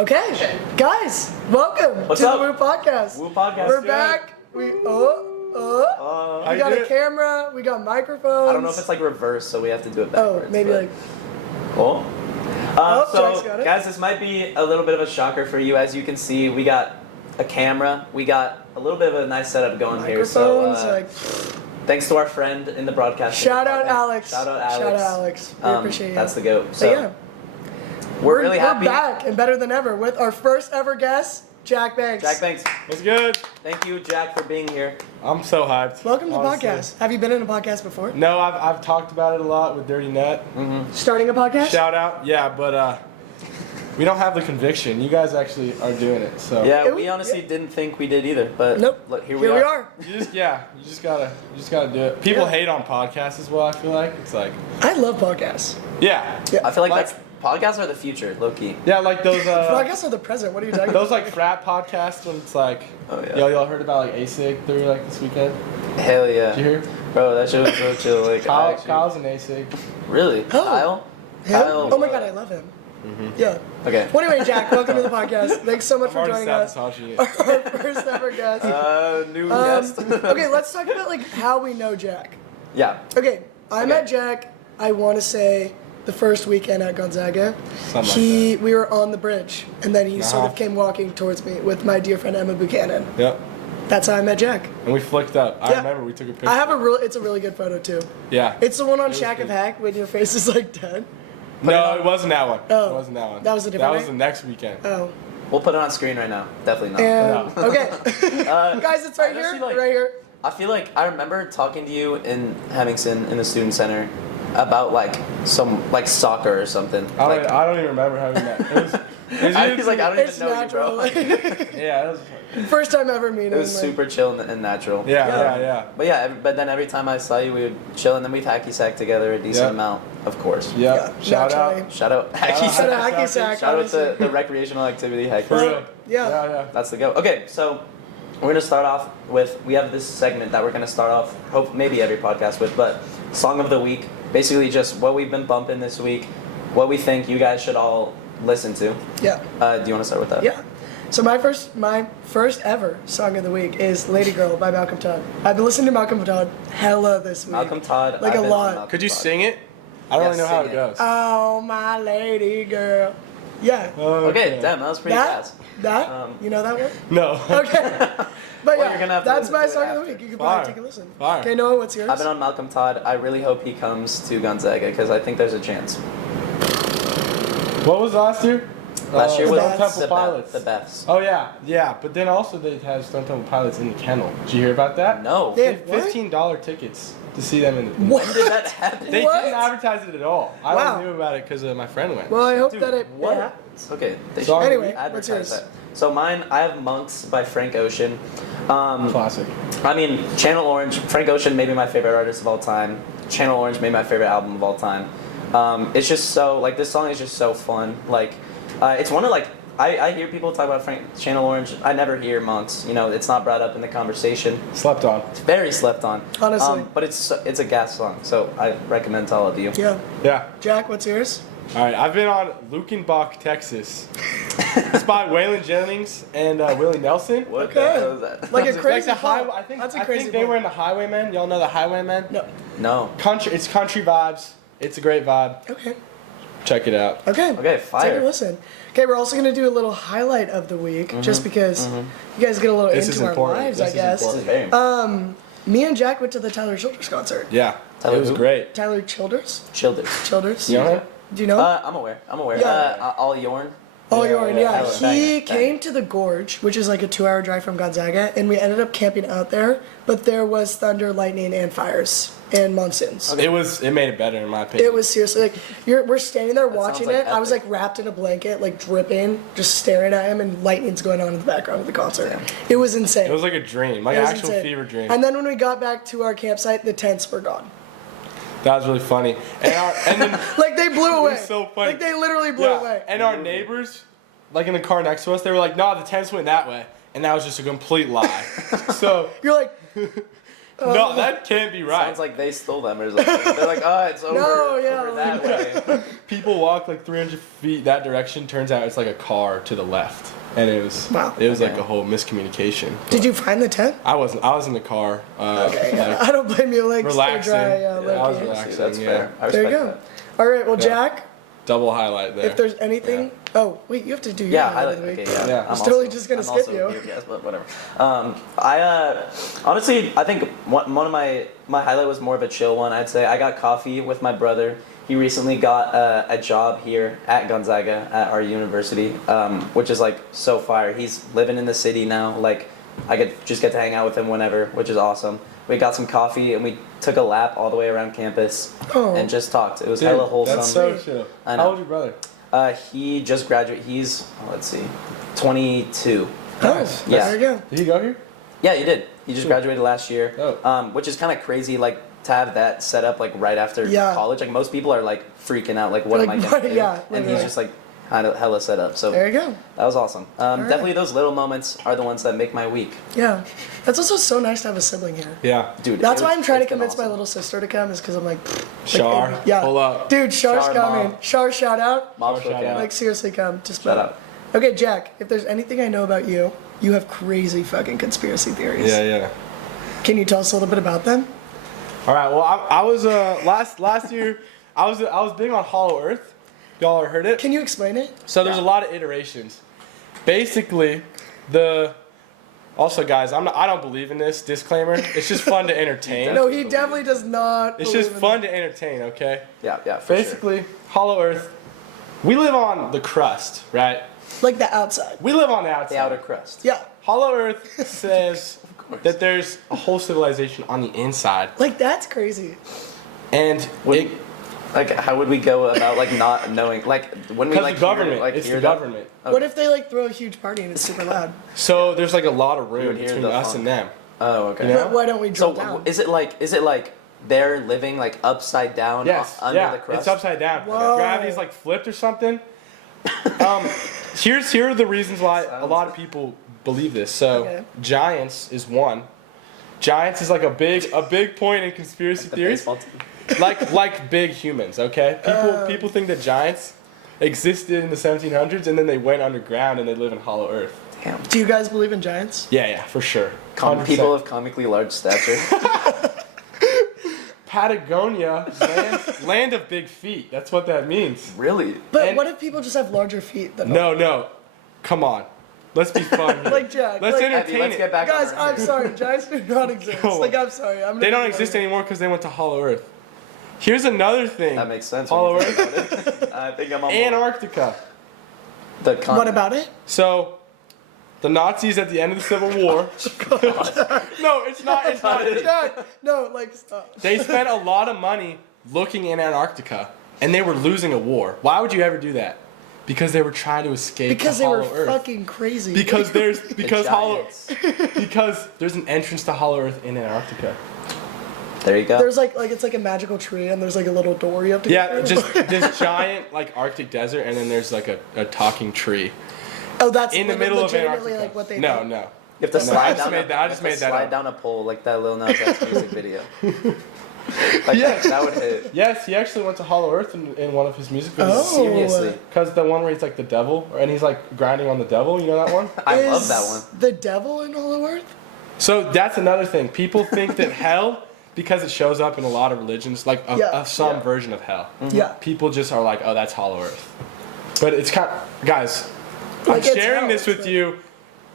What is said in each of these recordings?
Okay, guys, welcome What's to up? the Woo Podcast. Woo Podcast. We're Good. back. We got a camera. We got microphones. I don't know if it's like reverse, so we have to do it backwards. Oh, maybe but- like. Cool. Jack's So, got it. guys, this might be a little bit of a shocker for you. As you can see, we got a camera. We got a little bit of a nice setup going here. So, Microphones, thanks to our friend in the broadcast. Shout out Alex. Shout out Alex. Shout out Alex. We appreciate you. That's the goat. But So, yeah, we're really happy. We're back and better than ever with our first ever guest, Jack Banks. Jack Banks. What's good? Thank you, Jack, for being here. I'm so hyped. Welcome to the honestly. podcast. Have you been in a podcast before? No, I've talked about it a lot with Dirty Nut. Starting a podcast? Shout out, yeah, but we don't have the conviction. You guys actually are doing it, so Yeah, we honestly didn't think we did either, but Nope. look, here we we are. are. you just gotta do it. People hate on podcasts as well. I feel like it's like I love podcasts. yeah, I feel like Like- that's podcasts are the future, low key. yeah, like those Podcasts are the present. What are you talking those about? like frat podcasts when it's like Oh, yeah. y'all heard about like ASIG through like this weekend? Hell yeah. Did you hear? Bro, that shit was so chill. Like, I actually- Kyle's an ASIG. Really? Oh. Kyle? Him? Kyle, Oh my god, I love him. Yeah. Okay. Well, anyway, Jack, welcome to the podcast. Thanks so much I'm for already joining us. sabotaging it. Our first ever guest. New guest. Okay, let's talk about like how we know Jack. Yeah. Okay, I Okay. met Jack. I want to say the first weekend at Gonzaga. Something We were on the bridge, and then he sort Uh-huh. of came walking towards me with my dear friend Emma Buchanan. Yep. That's how I met Jack. And we flicked up. I Yeah. remember we took a picture. I have it's a really good photo too. Yeah. It's the one on It was Shack of good. Hack when your face is like dead. No, it wasn't that one. Oh. It wasn't that one. That was a different That was day? the next weekend. Oh. We'll put it on screen right now. Definitely not. And okay, guys, it's right I here, honestly, like- right here. I feel like I remember talking to you in Hemmingson in the student center about like some like soccer or something. I don't even remember how we met. It was He's like, I don't It's even know natural. you, bro. yeah, it was. First time ever meeting It was him. like- super chill and natural. Yeah. But yeah, but then every time I saw you, we would chill, and then we've hacky sacked together a decent Yeah. amount, of course. Yeah. Shout naturally. out. Shout out hacky Shout out. sack. Shout out hacky sack, Shout out honestly. to the recreational activity hacky For sack. real. Yeah. Yeah. That's the go. Okay, so we're gonna start off with we have this segment that we're gonna start off maybe every podcast with, but song of the week. Basically, just what we've been bumping this week, what we think you guys should all listen to. Yeah. Do you want to start with that? Yeah. So my first ever song of the week is "Lady Girl" by Malcolm Todd. I've been listening to Malcolm Todd hella this week. Malcolm Todd. Like I've a been lot. on Malcolm Could you Todd. sing it? I don't Yeah, really know how sing it it. goes. Oh my lady girl. Yeah. Okay, damn, that was pretty That? fast. That? You know that one? No. Okay. But Well, yeah, you're gonna have to that's listen my to it song of the after. week. You can probably Fire. take a listen. Fire. Okay, Noah, what's yours? I've been on Malcolm Todd. I really hope he comes to Gonzaga because I think there's a chance. What was last year? Last year The was Beths. Temple the Pilots. The Beths. Oh yeah. But then also they had Stone Temple Pilots in the kennel. Did you hear about that? No. They They had had what? $15 tickets to see them in the. What? When did that happen? They What? didn't advertise it at all. I Wow. only knew about it because my friend went. Well, I hope Dude, that it. what? Yeah. Okay. They So should Anyway, what's advertise yours? that. So mine, I have Monks by Frank Ocean. Classic. I mean, Channel Orange, Frank Ocean may be my favorite artist of all time. Channel Orange may be my favorite album of all time. It's just so, like, this song is just so fun. Like, it's one of, like, I hear people talk about Channel Orange. I never hear Monks. You know, it's not brought up in the conversation. Slept on. It's very slept on. Honestly. But it's a gas song, so I recommend to all of you. Yeah. Yeah. Jack, what's yours? All right. I've been on Lukenbach, Texas. It's by Waylon Jennings and Willie Nelson. What Okay. the hell is that? Like a Like crazy the pop. highway. I think That's a I crazy think they pop. were in the Highwaymen. Y'all know the Highwaymen? No. No. Country. It's country vibes. It's a great vibe. Okay. Check it out. Okay. Okay, fire. Take a listen. Okay, we're also gonna do a little highlight of the week, just because you guys get a little This is into our important. lives, This I is guess. This is important. very Me and Jack went to the Tyler Childers concert. Yeah. Tyler it was who? great. Tyler Childers? Childers. Childers? You know him? Do you know him? I'm aware. Yeah. All Yorn. Oh, Yeah, you're yeah, yeah. I was He banging, came to the Gorge, which is like a 2-hour drive from Gonzaga, and we ended up camping out there. But there was thunder, lightning, and fires and monsoons. It made it better in my opinion. It was seriously like we're standing there watching sounds like it. I was like epic. wrapped in a blanket, like dripping, just staring at him, and lightning's going on in the background of the concert. Damn. It was insane. It was like a dream, like It an was actual insane. fever dream. And then when we got back to our campsite, the tents were gone. That was really funny. And then Like they blew away. was so funny. Like they literally blew yeah, away. and our neighbors, like in the car next to us, they were like, "No, the tents went that way," and that was just a complete lie. So You're like, No, that can't be right. Sounds like they stole them or something. They're like, oh, it's over, No, yeah, over that way. People walk like 300 feet that direction. Turns out it's like a car to the left, and it was Wow. like Okay. a whole miscommunication. Did you find the tent? I was in the car. Okay, yeah. like, I don't blame you. Like, relaxing. Dry, Yeah, I was low-key. relaxing. See, that's yeah. fair. I There you respect go. All right, well, Yeah. Jack, Double highlight there. if there's anything. Oh, wait, you have to do your Yeah, highlight of the week. okay, yeah. Yeah. I'm I was totally just gonna I'm skip also you. weird, yes, but whatever. I honestly, I think one of my highlight was more of a chill one. I'd say I got coffee with my brother. He recently got a job here at Gonzaga at our university, which is like so fire. He's living in the city now. Like I could just get to hang out with him whenever, which is awesome. We got some coffee and we took a lap all the way around campus Oh. and just talked. It was Dude, hella wholesome. That's so chill. I know. How old your brother? He just graduated. He's let's see, 22. Nice. Yeah. There you go. Did he go here? Yeah, he did. He just Cool. graduated last year. Oh. Which is kind of crazy, like to have that set up like right after Yeah. college. Like most people are like freaking out, like what Like, am I what- gonna do? yeah, and literally. he's just like kind of hella set up. So There you go. that was awesome. right. Definitely those little moments are the ones that make my week, Yeah. That's also so nice to have a sibling here. Yeah. dude. That's it why was- I'm trying to it's been convince my awesome. little sister to come, is because I'm like, Shar, yeah. pull up. Dude, Shar's Shar, coming. Mom. Shar, shout out. Mom's Shout looking. out. Like, seriously, come. Just Shout boom. out. Okay, Jack, if there's anything I know about you, you have crazy fucking conspiracy theories. Yeah. Can you tell us a little bit about them? All right. Well, I was last year. I was big on Hollow Earth. Y'all heard it? Can you explain it? So there's a lot of iterations. Basically, also guys, I don't believe in this. Disclaimer. It's just fun to entertain. No, he definitely does not. It's believe just in fun to entertain. Okay. Yeah, for Basically, Hollow Earth. We live on the crust, right? it. Like the outside. We live on the it. outside. The outer crust. Yeah. Hollow Earth says course. that there's a whole civilization on the inside, Like, that's crazy. and Would- Like, how would we go about like not knowing? Like when we because like the government, hear, like it's hear the that- government. Okay. What if they, like, throw a huge party and it's super loud? So there's like a lot of room would hear between the us funk. and them. Oh, okay. You know? But why don't we So drill down? is it like they're living like upside down Yes, under yeah, the crust? it's upside down. Whoa. Gravity's like flipped or something. Here are the reasons why a lot of people believe this. So Okay. giants is one. Giants is like a big point in conspiracy The theories. baseball team. like big humans, okay? People think that giants existed in the 1700s and then they went underground and they live in Hollow Earth. Damn. Do you guys believe in giants? Yeah, for sure. 100%. People of comically large stature. Patagonia, land of big feet. That's what that means. Really? But And- what if people just have larger feet than No. Come on. Let's be fun. here. Like Jack. Let's like, entertain Abby, let's it. get back Guys, on I'm sorry. Giants do not exist. Go on. Like, I'm sorry. I'm They don't exist anymore because they went to Hollow Earth. Here's another thing. That makes sense. Hollow when you Earth. think about it. I think I'm on board. Antarctica. The What continent. about it? So, the Nazis at the end of the Civil War. No, it's not. It's not. Jack, no, like, stop. They spent a lot of money looking in Antarctica, and they were losing a war. Why would you ever do that? Because they were trying to escape Because the they were Hollow Earth. fucking crazy. Because there's The because giants. because there's an entrance to Hollow Earth in Antarctica. There you go. there's like it's like a magical tree and there's like a little door you have to Yeah, get through. just this giant like Arctic desert, and then there's like a talking tree Oh, that's in the middle of legitimately Antarctica. like what they no, think. no. You have to No, I slide just down. made that- I just made that slide up. down a pole like that Lil Nas X music video. Like Yeah. that would hit. Yes, he actually went to Hollow Earth in one of his music videos. Oh. Seriously, Because the one where he's like the devil, and he's like grinding on the devil. You know that one? I Is love that one. The devil in Hollow Earth? So that's another thing. People think that hell, because it shows up in a lot of religions, like Yeah. some Yeah. version of hell. Yeah. People just are like, oh, that's Hollow Earth. But it's kind of, guys, I'm Like, it's sharing hell, this with so- you,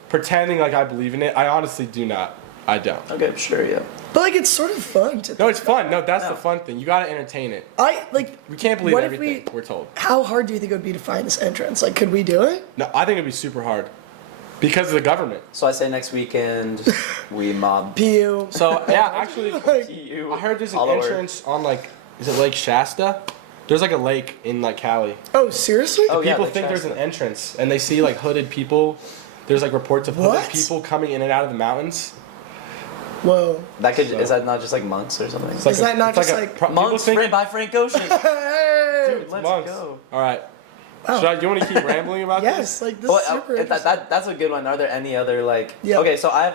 pretending like I believe in it. I honestly do not. I don't. Okay, sure, yeah. But like it's sort of fun to No, it's fun. No, that's No. the fun thing. You gotta entertain it. I like We can't believe what if everything we're told. how hard do you think it would be to find this entrance? Like could we do it? No, I think it'd be super hard because of the government. So I say next weekend we mob. PU. So yeah, actually, Like, You. I heard there's an Hollow Earth. entrance on like, is it Lake Shasta? There's like a lake in like Cali. oh, seriously? Oh, yeah, People Lake think there's an Shasta. entrance, and they see like hooded people. There's like reports of What? hooded people coming in and out of the mountains. Whoa. That could So- is that not just like monks or something? It's like Is that not it's just a like people Monks think written by Frank Ocean. Hey! Dude, it's let's monks. go. All right. Wow. Do you want to keep rambling about Yes, this? like this Well, is super that, interesting. that's a good one. Are there any other like? Yeah. Okay, so I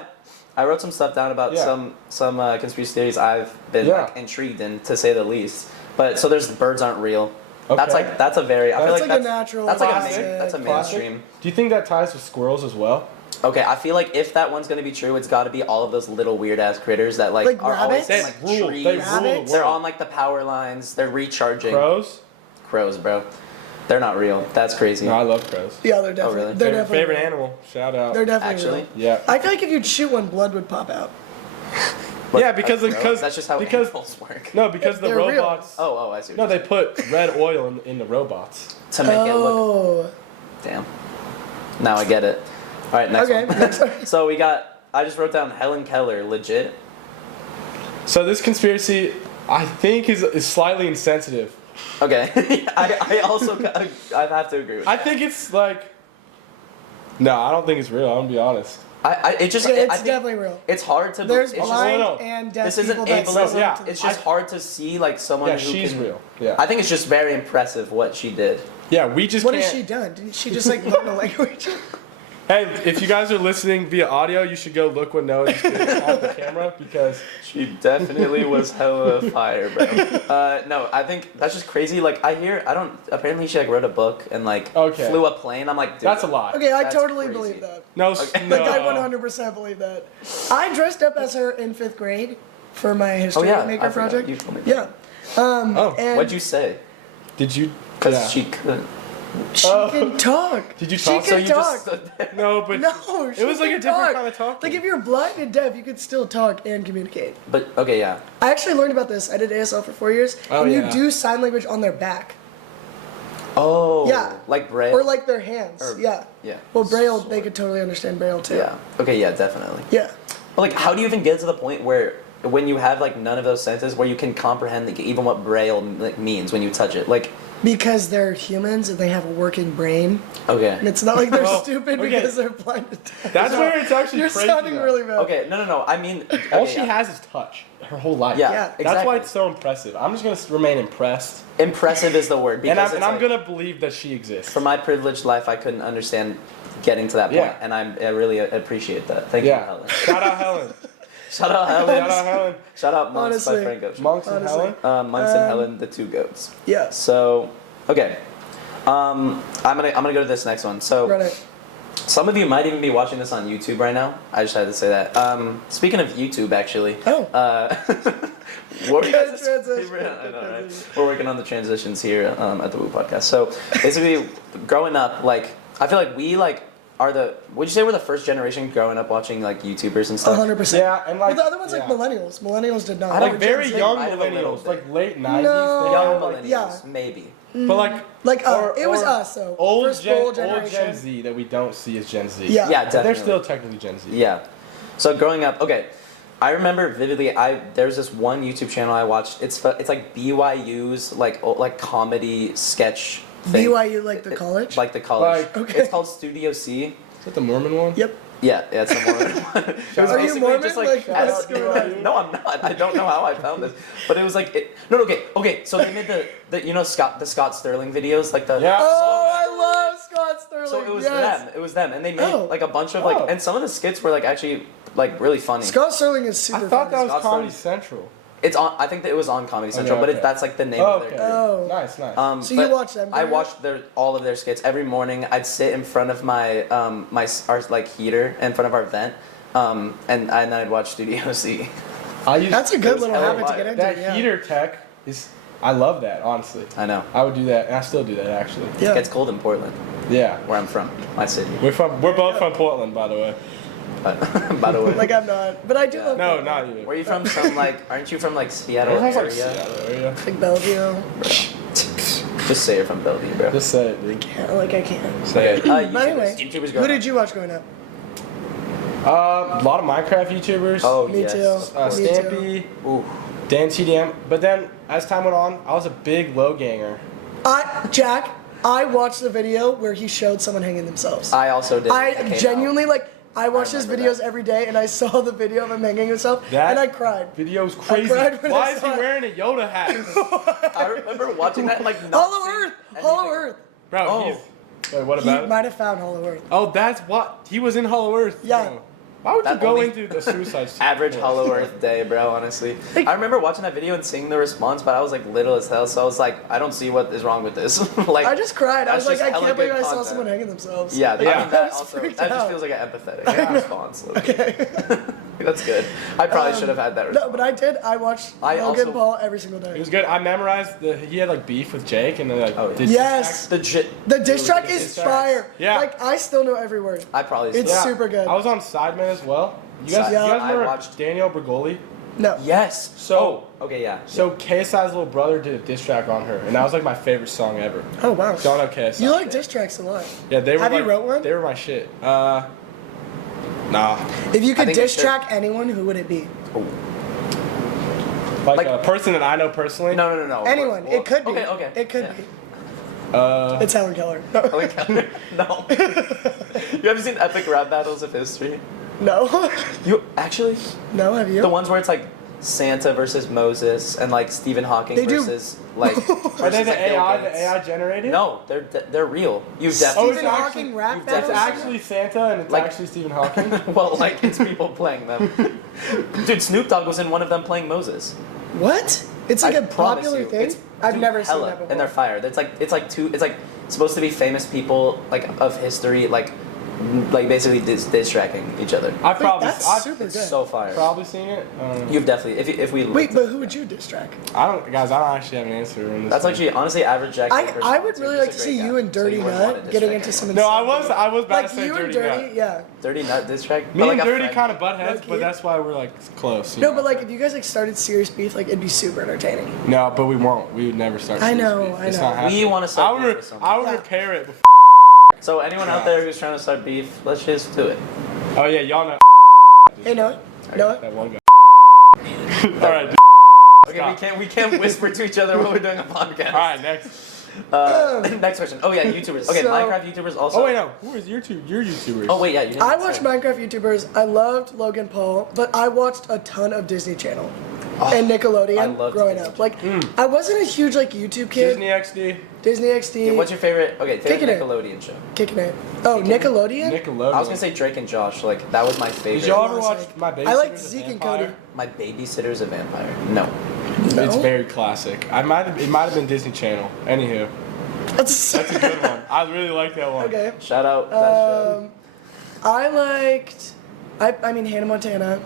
I wrote some stuff down about some conspiracy theories I've been like intrigued in, to say the least. But so there's birds aren't real. Okay. That's a very. I feel That's like like a natural. That's like classic. that's a mainstream. Do you think that ties with squirrels as well? Okay, I feel like if that one's gonna be true, it's got to be all of those little weird ass critters that like are rabbits? always in like trees. They rule Rabbits? the They're world. on like the power lines. They're recharging. Crows? Bro. They're not real. That's crazy. No, I love crows. Yeah, they're definitely. really? They're definitely Favorite real. animal. Shout out. They're definitely Actually? real. Yeah. I feel like if you'd shoot one, blood would pop out. But Yeah, because that's just how because animals work. no, because the They're real. robots. Oh, I see. No, they put red oil in the robots. To make it look. Oh. Damn. Now I get it. All right, next Okay. one. Next one. So we got. I just wrote down Helen Keller, legit. So this conspiracy, I think, is slightly insensitive. Okay. I also I have to agree with I that. think it's like. No, I don't think it's real. I'm gonna be honest. It just. Yeah, I it's think definitely real. It's hard to. There's it's just- blind no. and deaf This isn't people that ableism. Yeah, to the- It's just hard to see like someone Yeah, who she's can. real. Yeah. I think it's just very impressive what she did. Yeah, we just What can't. has she done? Didn't she just like learn a language? Hey, if you guys are listening via audio, you should go look what Noah just did on the camera because She definitely was hella fire, bro. No, I think that's just crazy. Like apparently she like wrote a book and like flew a plane. I'm like, dude, that's a lie. Okay, I That's totally crazy. believe that. No, Okay. no. Like I 100% believe that. I dressed up as her in 5th grade for my history yeah, maker I forgot. project. You told me. Yeah. Oh, And What'd you say? did you? Because yeah. she couldn't. she can talk. Did you She talk? can So you talk. just stood there. No, but No, it was like a different kind of talking. Like if you're blind and deaf, you could still talk and communicate. But okay, yeah. I actually learned about this. I did ASL for 4 years, Oh, and yeah. you do sign language on their back. Oh. Yeah. Like Braille. Or like their hands. Or- yeah. Yeah. Well, Braille, they could totally understand Braille too. Yeah. Okay. Yeah. Definitely. Yeah. But like, how do you even get to the point where when you have like none of those senses, where you can comprehend like, even what Braille like means when you touch it? Like. Because they're humans and they have a working brain. Okay. And it's not like they're Well, stupid okay. because they're blind and deaf. That's where it's actually You're crazy. sounding though. really bad. Okay. No. I mean. All okay, she yeah. has is touch her whole life. Yeah. Yeah. Exactly. That's why it's so impressive. I'm just gonna remain impressed, Impressive is the word. Because and I'm it's like, gonna believe that she exists. from my privileged life, I couldn't understand getting to that point, Yeah. and I really appreciate that. Thank you, Yeah. Helen. Shout out Helen. Shout out Helen. Shout out Helen. Shout out Monks by Honestly. Frank Ocean. Monks and Honestly. Helen. Monks and Helen, the two goats. Yes. So, okay. I'm gonna go to this next one. So, Right. some of you might even be watching this on YouTube right now. I just had to say that. Speaking of YouTube, actually. Oh. What were you Good guys' transition. favorite- I know, right? We're working on the transitions here at the Woo Podcast. So basically, growing up, like I feel like we like are the. Would you say we're the first generation growing up watching like YouTubers and stuff? 100%. Yeah, and like Well, the other one's like yeah. millennials. Millennials did not. I They don't- were very Gen Z. young might have a little millennials, bit. like late 90s. No. they Young had, like, millennials, yeah. maybe. But like Like, or- it was or us, though. Old First Gen, full old generation. Gen Z that we don't see as Gen Z. Yeah. Yeah, But definitely. they're still technically Gen Z. Yeah. So growing up, okay, I remember vividly. There's this one YouTube channel I watched. It's like BYU's like comedy sketch thing. BYU, like the college? Like the college. Like- Okay. It's called Studio C. Is that the Mormon one? Yep. Yeah, it's a Mormon one. It was Are you basically Mormon? just Like, as- what's going on? No, I'm not. I don't know how I found this, but it was like no. Okay. So they made the you know the Scott Sterling videos like the Yeah. Oh, I love Scott Sterling. So it was yes. them. It was them, and they made Oh. like a bunch of like, Oh. and some of the skits were like actually like really funny. Scott Sterling is I super thought that funny. was Scott Comedy Sterling. Central. It's on. I think that it was on Comedy Central, Okay, but okay. that's like the name Oh, of okay. their. Oh. Nice, nice. So you but watch them, I do you? watched all of their skits every morning. I'd sit in front of my our like heater in front of our vent, and I'd watch Studio C. I used That's a It good was little hella habit to fire. get into. that yeah. heater tech is. I love that, honestly. I know. I would do that, and I still do that actually. Yeah. It gets cold in Portland, Yeah. where I'm from, my city. We're both from Portland, by the way. But by the way, Like I'm not, but I do love. No, Portland. not either. where are you from? Some like, aren't you from like Seattle Everyone's area? like Seattle area. Like Bellevue. Just say you're from Bellevue, bro. Just say it, dude. Yeah, like I can't. Say it. YouTubers, But anyway, YouTubers who growing did up. you watch growing up? A lot of Minecraft YouTubers. Oh Me yes. too. of course. Me too. Stampy, Ooh. Dan TDM. But then, as time went on, I was a big low ganger. Jack, I watched the video where he showed someone hanging themselves. I also did. It I came genuinely like. I watch his remember videos that. every day, and I saw the video of him hanging himself, That and I cried. Video's crazy. cried when I Why is he saw it. wearing a Yoda hat? out. I remember watching that and, like not Hollow seeing Earth, anything. Hollow Earth. Bro, Oh. Wait, what He about it? might have found Hollow Earth. Oh, that's what he was in Hollow Earth. Yeah. Bro. Why would you That go only- into the suicide? Average Hollow Earth day, bro, honestly. I remember watching that video and seeing the response, but I was like little as hell, so I was like, I don't see what is wrong with this. Like, I just cried. I that's was like, just I hella can't believe good I saw content. someone hanging themselves. Yeah, Like, I mean, that was also, freaked that just out. feels like an empathetic response. Loki. Okay. That's good. I probably should have had that response. No, but I did. I watched I Logan also- Paul every single It day. was good. I memorized he had like beef with Jake, and then like Oh, yeah. did Yes. The diss track Dude, is diss tracks. fire. Yeah. Like, I still know every word. I probably It's still- super good. I was on Sidemen as well. You guys, Yeah. you guys I remember watched- Danielle Bergoli? No. Yes. So- okay, yeah. So KSI's little brother did a diss track on her, and that was like my favorite song ever. Oh, wow. Don't know KSI. You like diss tracks a lot. Yeah, they were. Have you like, wrote one? They were my shit. Nah. If you could think you diss should. track anyone, who would it be? Like, Like- a person that I know personally. No. Anyone. Well, It could be. Okay. It could Yeah. be. Uh, It's Helen Keller. No. Like, no. You ever seen epic rap battles of history? No. You actually No, have you? the ones where it's like Santa versus Moses and like Stephen Hawking They do- versus like. are they versus, the like, Bill AI? Gates. The AI generated? No, they're real. You Oh, definitely. it's Stephen actually- Hawking rap you've battles? It's actually Santa, and it's Like- actually Stephen Hawking. Well, like it's people playing them. Dude, Snoop Dogg was in one of them playing Moses. What? It's like I a promise popular you, thing? it's- I've dude, never seen hella, that before. and they're fire. It's like supposed to be famous people like of history like basically diss tracking each other. I've probably, that's I've super good. So fire. probably seen it. You've definitely if we Wait, looked but at- who would you diss track? I don't, guys. I don't actually have an answer. In this That's one. actually honestly average Jack. I would really like to see you and Dirty Nut getting into some No, I insane- was about Like to say you and Dirty Dirty, Nut. yeah. Dirty Nut diss track. Me But, like, and a Dirty friend. kind of butt heads, Low-key. but that's why we're like close. you No, know? but like if you guys like started serious beef, like it'd be super entertaining. No, but we won't. We would never start. I serious know, beef. I It's know. not We happening. wanna start I would, beef with something. I would Yeah. repair it. Before. So anyone out there who's trying to start beef, let's just do it. Oh yeah, y'all know. Hey, Noah? Noah? That one guy. All right. Okay, Stop. we can't whisper to each other while we're doing a podcast. All right, next. Next question. Oh yeah, YouTubers. Okay, So- Minecraft YouTubers also. Oh wait, no. Who is your YouTubers? Oh wait, yeah. You didn't I say. watched Minecraft YouTubers. I loved Logan Paul, but I watched a ton of Disney Channel and I Nickelodeon loved growing Disney up. Like, I wasn't a huge like YouTube kid. Disney XD. Disney XD. What's your favorite? Okay, favorite Kicking it. Nickelodeon show. Kicking it? Oh, Nickelodeon. Nickelodeon. I was gonna say Drake and Josh. Like that was my favorite. Did y'all ever was watch like- My Babysitter's I liked a Zeke and Vampire? Cody. My Babysitter's a Vampire. No. No? It's very classic. It might have been Disney Channel. Anywho, That's that's a good one. I really like that one. okay. Shout out that show. I liked. I mean Hannah Montana.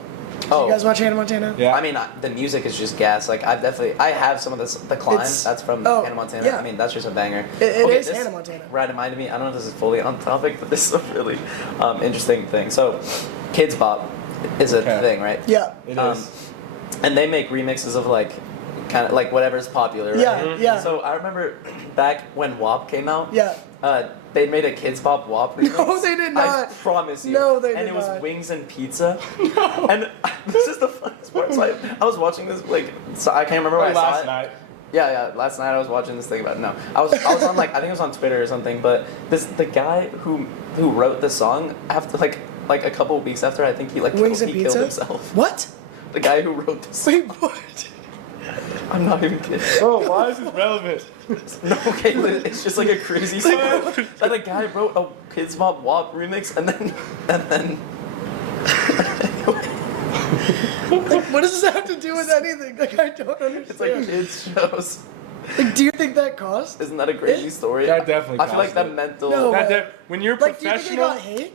Oh. You guys watch Hannah Montana? Yeah. I mean, the music is just gas. Like I have some of this. The Climb. It's- That's from oh, Hannah Montana. yeah. I mean, that's just a banger. It is this Hannah Montana. Reminded me. I don't know if this is fully on topic, but this is a really interesting thing. So, Kids Bop is a Okay. thing, right? Yeah. It Um, is. And they make remixes of like, kind of like whatever's popular. Right? Yeah, yeah. So I remember back when WAP came out. Yeah. They made a Kids Bop WAP remix. No, they did I not. promise you. No, they And did it was not. wings and pizza. No. And this is the funniest part. So I was watching this like so I can't remember where I saw last it. night. Yeah. Last night I was watching this thing about no. I was on like I think it was on Twitter or something. But the guy who wrote the song after like a couple of weeks after I think he like Wings killed, and he killed pizza. himself. What? The guy who wrote this. Song. Wait, what? I'm not even kidding. Bro, why is this relevant? No, okay, it's just like a crazy story that a guy wrote a Kids Bop WAP remix and then Like, what does this have to do with anything? Like, I don't it's like understand. kids shows. Like, do you think that cost? Isn't that a crazy story? That definitely I feel like cost that it. mental. No. When you're Like, do you think they professional. got hate?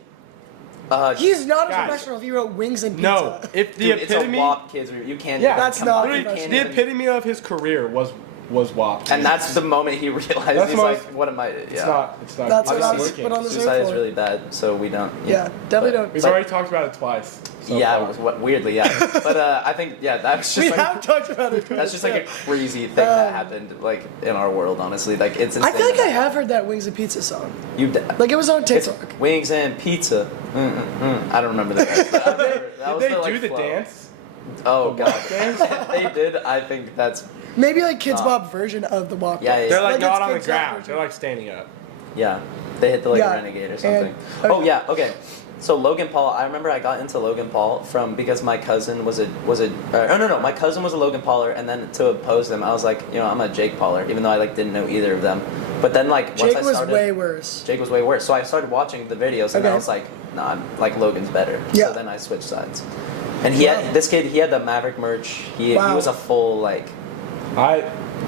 He's He's not a Guys. professional if he wrote wings and pizza. No, if the dude, it's a epitome. WAP kids. You can't. Yeah, even that's come not on, you professional. can't The even- epitome of his career was WAP. And that's the moment he realized That's he's the like, most- what am I? Yeah. It's not. It's not. That's it's what I not was working. put on the Suicide is for. really bad, so we don't. Yeah, definitely don't. We've But- already talked about it twice. So Yeah, far. it was weirdly, yeah. But I think that's just We like have talked about it. that's just like a crazy thing that happened like in our world. Honestly, like it's. I Insane feel like that I have heard that wings and pizza song. You. Like, it was on It's TikTok. wings and pizza. I don't remember that. But I remember, that Did was they the, like, do the flow. dance? Oh The god. walk dance? They did. I think that's Maybe like Kids Bop version of the walk. Yeah, yeah. They're like Like, not it's on the Kids Bop ground. version. They're like standing up. yeah. They hit the like Yeah, renegade or something. and- Oh yeah. Okay. So Logan Paul, I remember I got into Logan Paul because my cousin was a no, my cousin was a Logan Pauler, and then to oppose them, I was like, I'm a Jake Pauler, even though I like didn't know either of them. But then like once Jake I was started, way worse. Jake was way worse. So I started watching the videos, and I Okay. was like, nah, like Logan's better. Yeah. So then I switched sides. And he had this kid. He had the Maverick merch. He was a full like.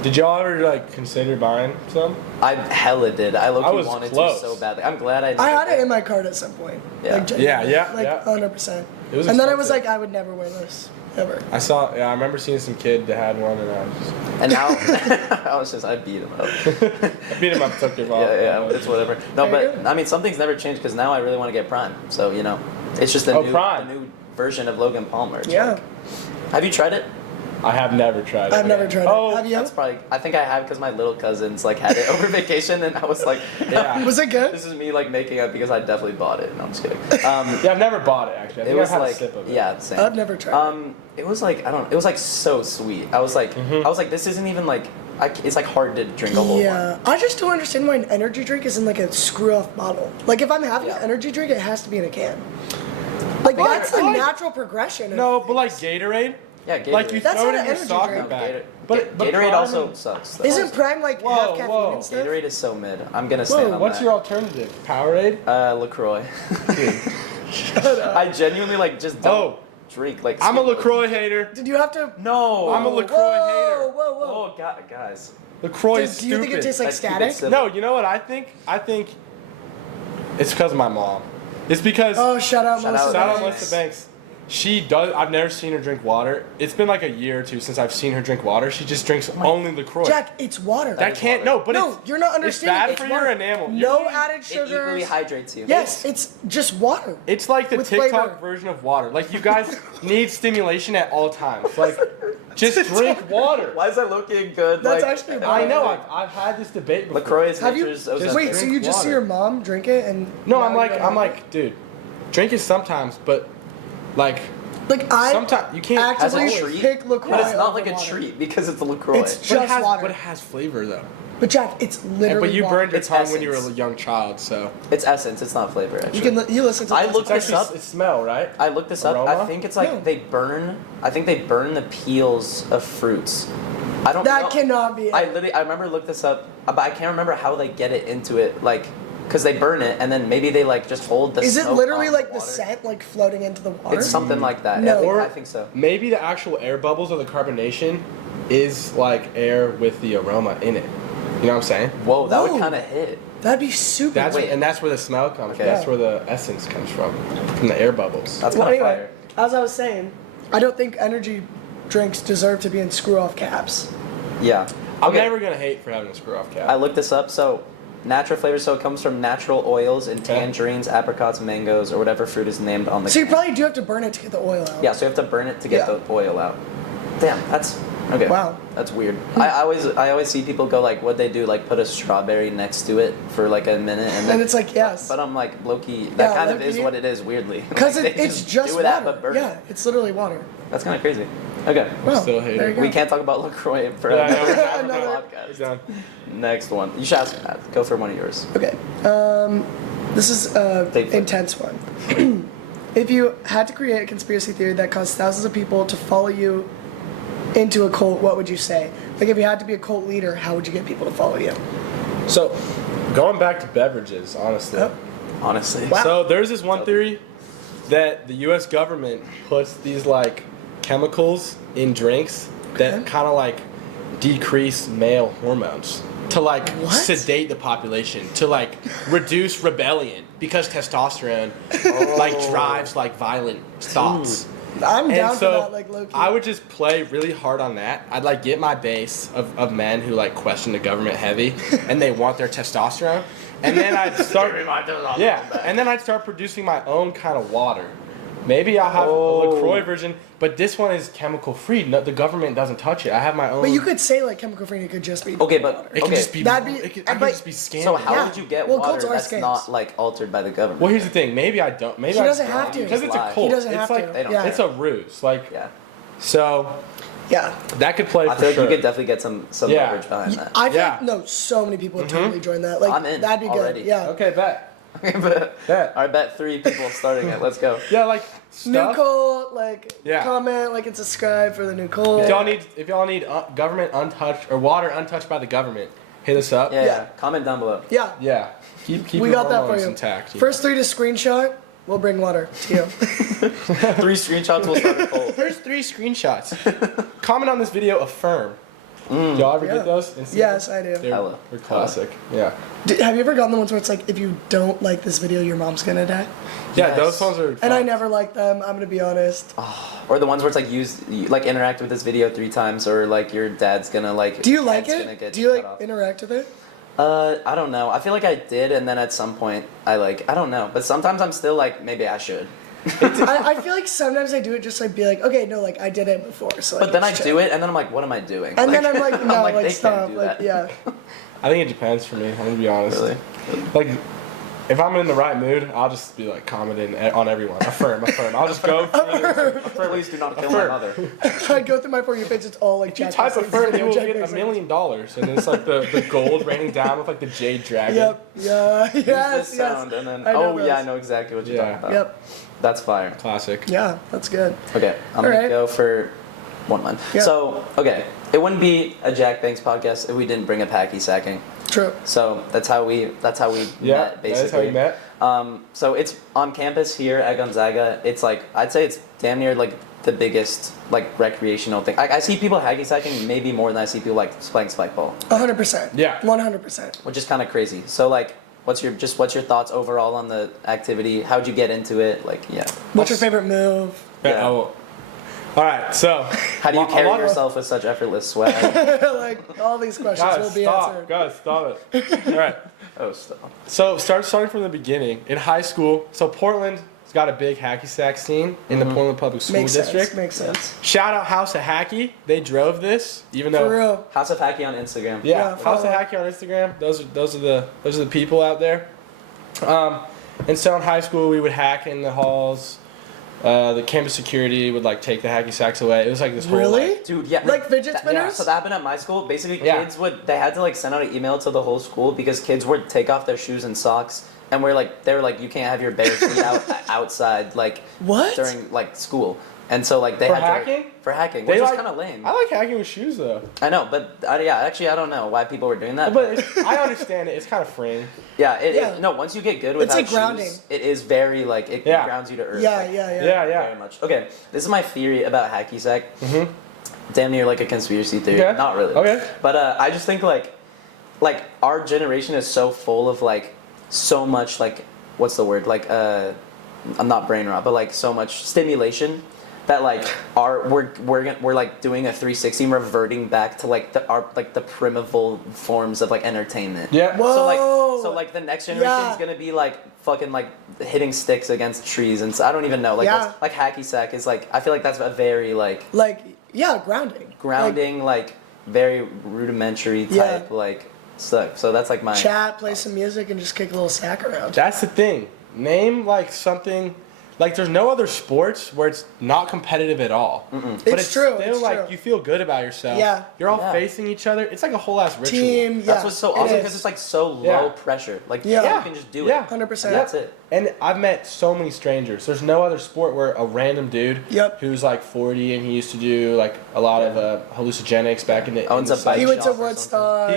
Did y'all ever like consider buying some? I hella did. I low-key was wanted close. to so badly. I'm glad I. I had it in my cart at some point. Yeah. Like, genuinely. Yeah, Like yeah. 100%. It was And then I was expensive. like, I would never wear this ever. I remember seeing some kid that had one, and I was just, And now I beat him up. I beat him up, took it off. Yeah, it's whatever. No, There you but go. I mean, something's never changed because now I really want to get Prime. So it's just Prime. the new version of Logan Paul merch. Yeah. Like, have you tried it? I have never tried it. I've never tried Oh, it. Have you? That's probably. I think I have because my little cousins like had it over vacation, and I was like, Yeah. Was it good? This is me like making up because I definitely bought it. No, I'm just kidding. Yeah, I've never bought it actually. I It think was I've had like a sip of it. yeah, same. I've never tried it. It was like It was like so sweet. I was like, this isn't even like. It's like hard to drink a whole one. Yeah, I just don't understand why an energy drink is in like a screw-off bottle. Like if I'm having Yeah. an energy drink, it has to be in a can. Like But that's the I like- natural progression. of No, but like things. Gatorade. Yeah, Gatorade. Like you That's throw not it an in your energy soccer drink. bag. But But Gatorade Prime- also sucks. Though. Isn't Prime like Whoa, half caffeine whoa. and stuff? Gatorade is so mid. I'm gonna stand on What's that. your alternative? Powerade? LaCroix. Dude. I genuinely like just don't Oh. drink like. I'm a sweet- LaCroix hater. Did you have to? No. I'm a LaCroix whoa, hater. Whoa, whoa, Oh God, guys. LaCroix Do is you think it stupid. tastes like Let's keep it static? simple. No, you know what I think? I think it's because of my mom. It's because Oh, shout out Shout Melissa. out shout out Banks. Melissa Banks. She does. I've never seen her drink water. It's been like a year or two since I've seen her drink water. She just drinks only LaCroix. Jack, it's water. that can't. water. No, but No, it's, you're not understanding. It's bad It's for your water. enamel. No You're- added It sugars. equally hydrates you. Yes, it's just water. It's like the With TikTok flavor. version of water. Like you guys need stimulation at all times. Like just drink water. Why is that looking good? That's like, actually I know. I've had this debate before. LaCroix is Have you? nature's Just Ozempic. Wait, so drink you just see water. your mom drink it and? No, now I'm you like, don't I'm have like, dude, drink it sometimes, but like it? Like I sometimes you can't. As a actively treat, pick LaCroix. but it's not over like a water. treat because it's a LaCroix. It's But just it has, water. but it has flavor though. But Jack, it's literally. But you water. burned your It's tongue when you were a essence. young child, so It's essence. It's not flavor. Actually. You listen to. I this. looked it's this actually up. it's smell, right? I looked this up. Aroma? I think it's like No. they burn. I think they burn the peels of fruits. I don't. That know. cannot be. I remember looked this up, but I can't remember how they get it into it. Like, because they burn it and then maybe they like just hold the. Is it smoke literally on like the water. scent like floating into the water? It's something like that. No. I think so. Maybe the actual air bubbles of the carbonation is like air with the aroma in it. You know what I'm saying? Whoa, that Whoa. would kind of hit. That'd be super. That's Wait. and that's where the smell comes from. Okay. That's where the essence comes from the air bubbles. That's Well, kind of anyway, fire. as I was saying, I don't think energy drinks deserve to be in screw-off caps. Yeah. I'm Okay. never gonna hate for having a screw off cap. I looked this up. So, natural flavor. So it comes from natural oils in tangerines, apricots, mangoes, or whatever fruit is named on the. So you can. probably do have to burn it to get the oil out. Yeah. So you have to burn it to get Yeah. the oil out. Damn. That's okay. Wow. That's weird. I always see people go like, what they do, like put a strawberry next to it for like a minute, and then. And it's like, yes. But I'm like, low-key, that Yeah, kind of is low-key. what it is. Weirdly. Because Like, they it's just do it water. at, but burn Yeah, it. it's literally water. That's kind of crazy. Okay. Well, still hate there it. you go. We can't talk about LaCroix for Yeah, I know. another Another- He's podcast. done. Next one. You should ask Matt. Go for one of yours. Okay. This is a Take it. intense one. If you had to create a conspiracy theory that caused thousands of people to follow you into a cult, what would you say? Like if you had to be a cult leader, how would you get people to follow you? So, going back to beverages, honestly. Oh. Honestly. Wow. So there's this one theory that the U.S. government puts these like chemicals in drinks that Okay. kind of like decrease male hormones to like What? sedate the population, to like reduce rebellion because testosterone like drives like violent thoughts. I'm down And for so that, like low key. I would just play really hard on that. I'd like get my base of men who like question the government heavy and they want their testosterone. And then I'd start and then I'd start producing my own kind of water. Maybe I'll have a LaCroix version, but this one is chemical free. No, the government doesn't touch it. I have my own. But you could say like chemical free, it could just be Okay, but- water. It could just be. That'd be- I could but- just be scamming. So how Yeah. would you get Well, water cults are that's scams. not like altered by the government? Well, here's the thing. Maybe I don't. Maybe He I doesn't don't. have to. Because it's a He cult. doesn't it's have like to. They don't. Yeah. it's a ruse. Like Yeah. so Yeah. that could play I for feel like sure. you could definitely get some Yeah. leverage behind that. I think Yeah. no, so many people would totally join that. Like I'm in that'd be good. already. Yeah. Okay, bet. But Yeah. I bet 3 people starting it. Let's go. Yeah, like New stuff. Colt, like Yeah. comment, like and subscribe for the new Colt. If y'all need government untouched or water untouched by the government, hit us up. Yeah. Comment down below. Yeah, Yeah. Keep we your got that for hormones you. intact. First 3 to screenshot, we'll bring water to you. 3 screenshots will start a poll. There's 3 screenshots. Comment on this video, affirm. Do y'all ever Yeah. get those? Instantly? Yes, I do. Hella. They're classic. Yeah. Have you ever gotten the ones where it's like, if you don't like this video, your mom's gonna die? Yeah, Yes. those ones are. And I fun. never like them. I'm gonna be honest. Or the ones where it's like interact with this video 3 times, or like your dad's gonna like. Do you like head's gonna it? get Do you cut like off. interact with it? I don't know. I feel like I did, and then at some point I don't know. But sometimes I'm still like, maybe I should. I feel like sometimes I do it just like be like, okay, no, like I did it before, so. Like, But then I it's do chill. it, and then I'm like, what am I doing? And then I'm like, no, like, like they stop, can't do like that. yeah. I think it depends for me. I'm gonna be honest. Really? Like, if I'm in the right mood, I'll just be like commenting on everyone. Affirm. I'll just go. Please do not kill my mother. I go through my For You page, it's all like If you Jack type Nicholson's affirm, you video, will Jack get $1 Nicholson. million, and it's like the gold raining down with like the jade dragon. Yep. Yeah. Use Yes. this Yes. sound, and then I know yeah, I those. know exactly what you're Yeah. talking about. Yep. That's fire. Classic. Yeah, that's good. Okay, I'm gonna Alright. go for one line. Yeah. So, okay, it wouldn't be a Jack Banks podcast if we didn't bring up hacky sacking. True. So that's how we Yeah, met, basically. that is how you met. So it's on campus here at Gonzaga. It's like, I'd say it's damn near like the biggest like recreational thing. I see people hacky sacking maybe more than I see people like playing spike ball, 100%. Yeah. 100%. which is kind of crazy. So like, what's your thoughts overall on the activity? How'd you get into it? Like, yeah. What's your favorite move? Yeah. Oh. All right. So. How do you I'm carry on- yourself with such effortless swag? Like all these questions Guys, will be stop. answered. Guys, stop it. All right. Oh, stop. So starting from the beginning in high school. So Portland's got a big hacky sack scene in the Portland Public School Makes District. sense. Makes sense. Shout out House of Hacky. They drove this, even though. For real. House of Hacky on Instagram. Yeah, Yeah, House follow. of Hacky on Instagram. Those are the people out there. And so in high school we would hack in the halls. The campus security would like take the hacky sacks away. It was like this whole Really? like, Dude, yeah. Like fidget That- spinners? So that happened at my school. Basically, Yeah. kids they had to like send out an email to the whole school because kids would take off their shoes and socks, and they were like, you can't have your bare feet outside like What? during like school, and so like they For had hacking? for hacking, They which like- is kind of lame. I like hacking with shoes though. I know, but yeah, actually, I don't know why people were doing that. But I understand it. It's kind of freeing. yeah, Yeah. no. Once you get good with It's like grounding. it is very like it Yeah. grounds you to earth. Yeah, like, yeah. Yeah, Very much. Okay, this is my theory about hacky sack. Mm-hmm. Damn near like a conspiracy theory. Okay. Not really. Okay. But I just think like our generation is so full of like so much like what's the word like I'm not brain rot but like so much stimulation that like we're like doing a 360 and reverting back to like the primeval forms of like entertainment. Yeah. Whoa. So like the next generation Yeah. is gonna be like fucking like hitting sticks against trees and so I don't even know like Yeah. what's, like hacky sack is like I feel like that's a very like Like, yeah, grounding. grounding like very rudimentary Yeah. type like stuff. So that's like my Like, chat, play some music, and just kick a little sack around. That's the thing. Name like something. Like there's no other sports where it's not competitive at all. But It's true, Still it's like true. you feel good about yourself. Yeah. You're all Yeah. facing each other. It's like a whole ass ritual. Team, yeah. That's what's so it awesome is. because it's like so low Yeah. pressure. Like Yeah. you can just do Yeah. it. 100%. That's it. And I've met so many strangers. There's no other sport where a random dude Yep. who's like 40 and he used to do like a lot of hallucinogenics back in the. Owns in a the bike He States. went to shop or Woodstock.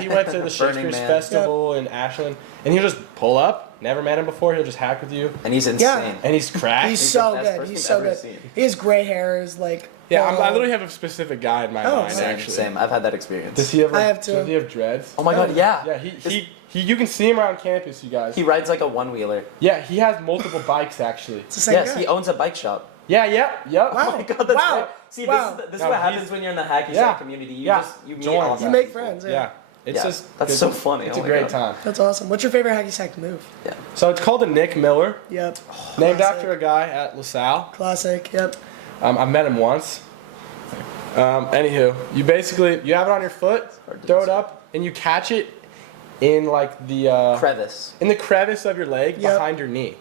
He went to the Shakespeare's Man. Festival in Ashland, and he'll just pull up. Never met him before. He'll just hack with you, And he's Yeah. insane. and he's cracked. He's He's so the best good. person He's I've so ever good. seen. He has gray hairs, like. yeah, I bald. literally have a specific guy in my Oh, mind. same, Actually, Same. I've had that experience. does he ever? I have too. Does he have dreads? Oh my god, yeah. Yeah, he you can see him around campus, you guys. He rides like a one wheeler. Yeah, he has multiple bikes actually. It's the same Yes, guy. he owns a bike shop. Yeah, yep. Wow. Oh my god, that's Wow. right. See, Wow. this is No, what he's- happens when you're in the hacky Yeah. sack community. You Yeah. just you meet Join. all You You kinds make of people. friends, Yeah, it's Yeah, just that's it's- so funny. It's Oh a my great God. time. That's awesome. What's your favorite hacky sack move? Yeah. So it's called a Nick Miller, Yep. named Classic. after a guy at LaSalle. Classic. Yep. I've met him once. Anywho, you have it on your foot, throw it up, and you catch it in like the Crevice. in the crevice of your leg Yep. behind your knee,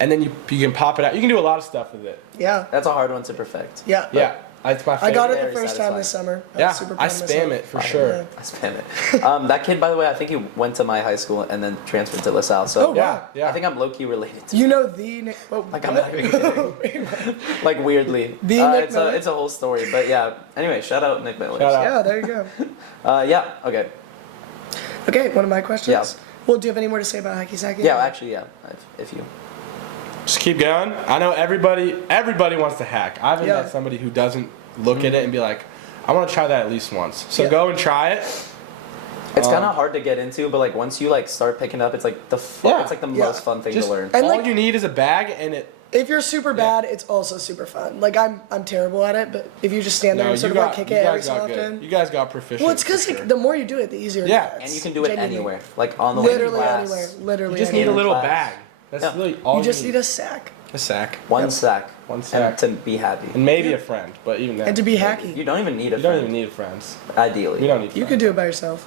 and then you can pop it out. You can do a lot of stuff with it. Yeah. That's a hard one to perfect. Yeah. Yeah, It's my I favorite. got it the Very first time this satisfying. summer. I was Yeah, super I proud of spam myself. it for sure. Yeah. I spam it. That kid, by the way, I think he went to my high school and then transferred to LaSalle. So Oh, Yeah, wow. yeah. I think I'm low-key related to You know the Like, I'm not even kidding. like weirdly. The Nick it's Miller? a whole story, but yeah. Anyway, shout out Nick Miller. Shout out. Yeah, there you go. Yeah. Okay. Okay, one of my questions. Yeah. Well, do you have any more to say about hacky sacky? Yeah. Actually, yeah. If you. Just keep going. I know everybody wants to hack. I haven't Yeah. met somebody who doesn't look at it and be like, I want to try that at least once. So Yeah. go and try it. It's kind of hard to get into, but like once you like start picking up, it's like the fun, Yeah. it's like the Yeah. most fun thing Just to learn. And, all like- you need is a bag and it. If you're super bad, it's also super fun. Like I'm terrible at it, but if you just stand there No, and sort you of like got, kick you it guys every so got good. often. You guys got proficient. Well, it's because for like sure. the more you do it, the easier it Yeah. gets. And you can do it Genuinely. anywhere, like on the way to Literally class. anywhere. Literally You just anywhere. need a in little class. bag. That's Yeah. really all You just need a sack. a sack. One Yep. sack. One And sack. to be happy. And maybe a friend, but even that. And to be hacky. You don't even need a You don't friend. even need friends. Ideally. You don't need You friends. could do it by yourself.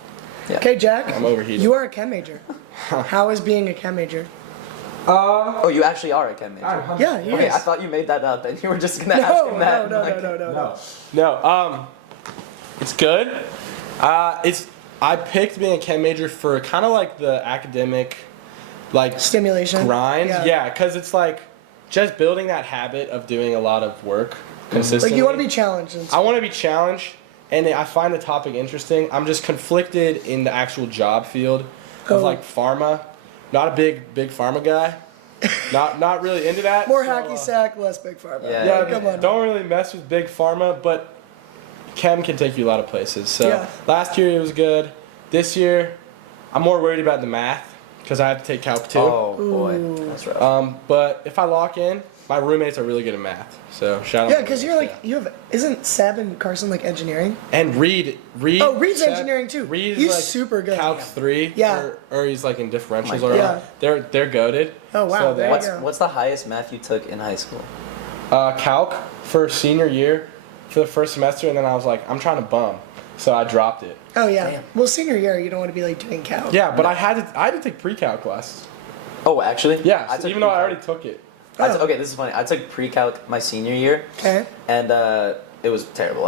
Yeah. Okay, Jack. I'm overheated. You are a chem major. How is being a chem major? Oh, you actually are a chem major. Yeah, he Okay, is. I thought you made that up, and you were just gonna ask him that. No. No, it's good. I picked being a chem major for kind of like the academic, like Stimulation. grind. Yeah, because it's like just building that habit of doing a lot of work consistently. Like you want to be challenged. And I want to be challenged, and I find the topic interesting. I'm just conflicted in the actual job field Oh. of like pharma. Not a big pharma guy. Not really into that. More so, hacky sack, less big pharma. Yeah. Yeah, come on. don't really mess with big pharma, but chem can take you a lot of places. So Yeah. last year it was good. This year, I'm more worried about the math because I have to take calc too. Oh boy, Ooh. that's rough. But if I lock in, my roommates are really good at math. So shout out. Yeah, to because them. you're like isn't Seb and Carson like engineering? And Reed. Oh, Reed's Seth- engineering too. Reed He's is like super good. Calc 3. Yeah. Or he's like in differentials my or God. they're goated. Oh, wow, So there that- you go. What's the highest math you took in high school? Calc for senior year for the first semester, and then I was like, I'm trying to bum, so I dropped it. Oh yeah. Damn. Well, senior year you don't want to be like doing calc. Yeah, but I had to take pre-calc classes. Oh, actually? Yeah, I so took even though I pre-calc. already took it. Oh. Okay, this is funny. I took pre-calc my senior year, Okay. and it was terrible.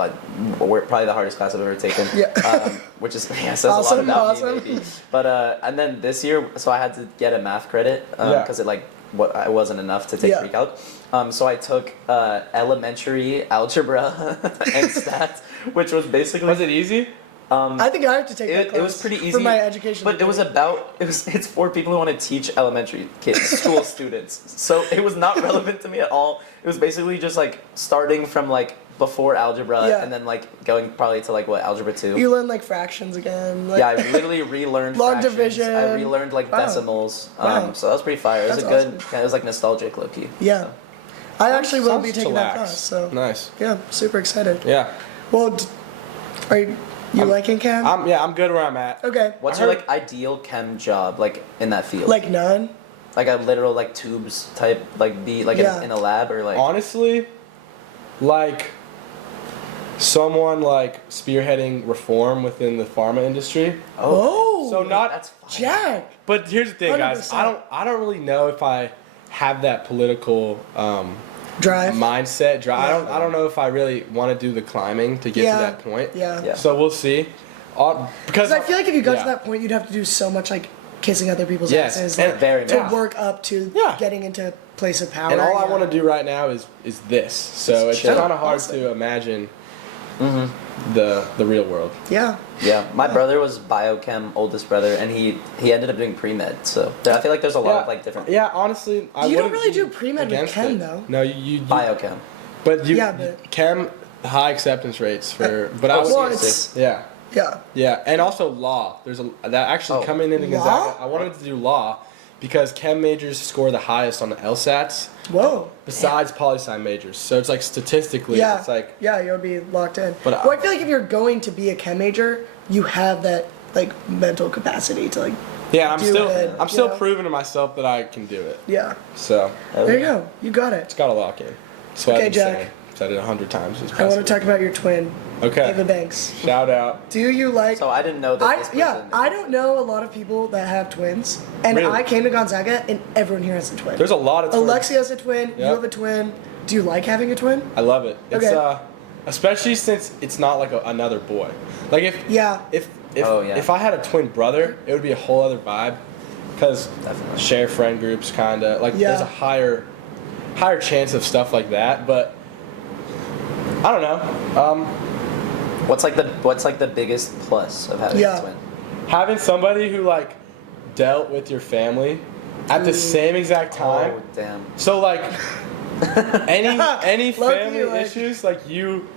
We're probably the hardest class I've ever taken. Yeah. Which is says a Awesome, lot about awesome. me, maybe. But and then this year, so I had to get a math credit Yeah. because it wasn't enough to take Yeah. pre-calc. So I took elementary algebra and stats, which was basically. Was it easy? I think I have to take that class It was pretty easy for my education. but it was it's for people who want to teach elementary kids, school students. So it was not relevant to me at all. It was basically just like starting from like before algebra Yeah. and then like going probably to like what algebra 2. You learn like fractions again. Like, Yeah, I literally relearned Long fractions. division. I relearned like Wow. decimals. Wow. So that was pretty fire. It was That's a good. awesome. It was like nostalgic, low key. Yeah. I actually will be Sounds taking that chillax. class. So Nice. yeah, super excited. Yeah. Well, are you liking chem? I'm good where I'm at. Okay. What's I your heard- like ideal chem job like in that field? Like none. Like a literal like tubes type like be like Yeah. in a lab or like. Honestly, like someone like spearheading reform within the pharma industry. Oh. So not That's fine. Jack. But here's the thing, guys. 100%. I don't really know if I have that political Drive. mindset. I don't know if I really want to do the climbing to get Yeah. to that point. Yeah. Yeah. So we'll see. Because Because I feel like if you got yeah. to that point, you'd have to do so much like kissing other people's Yes, asses and like, very to much. work up to Yeah. getting into a place of power. And all I yeah. want to do right now is this. So Just it's chill. kind of hard Awesome. to imagine the real world. Yeah. Yeah, my brother was biochem, oldest brother, and he ended up doing pre-med. So I feel like there's a lot of like different Yeah, honestly, I You don't wouldn't really be do pre-med with against chem, it. though. No, you biochem. But you, Yeah, but- chem high acceptance rates for. But I Oh, would. Well, seriously? it's Yeah, yeah. and also law. There's that actually Oh. coming into Law? Gonzaga. I wanted to do law because chem majors score the highest on the LSATs Whoa. besides poli-sci majors. So it's like statistically, Yeah. it's like yeah, you'll be locked in. But, well, I feel like if you're going to be a chem major, you have that like mental capacity to like yeah. I'm do still it, I'm still you know? proving to myself that I can do it. yeah. So There you go. You got it. it's got to lock in. That's what Okay, I've been Jack. saying. Said it 100 times. This I past want to talk week. about your twin, Okay. Ava Banks. Shout out. Do you like? So I didn't know that. This person I don't know a lot of people that have twins, and Really? I came to Gonzaga, and everyone here has a twin. There's a lot of twins. Alexia has a twin. You Yep. have a twin. Do you like having a twin? I love it. It's Okay. especially since it's not like another boy. Like if Oh, yeah. if I had a twin brother, it would be a whole other vibe, because Definitely. share friend groups kind of like Yeah. there's a higher chance of stuff like that. But I don't know. What's like the biggest plus of having Yeah. a twin? Having somebody who like dealt with your family at the same exact time. Oh damn. So like any Low-key, family like- issues, like you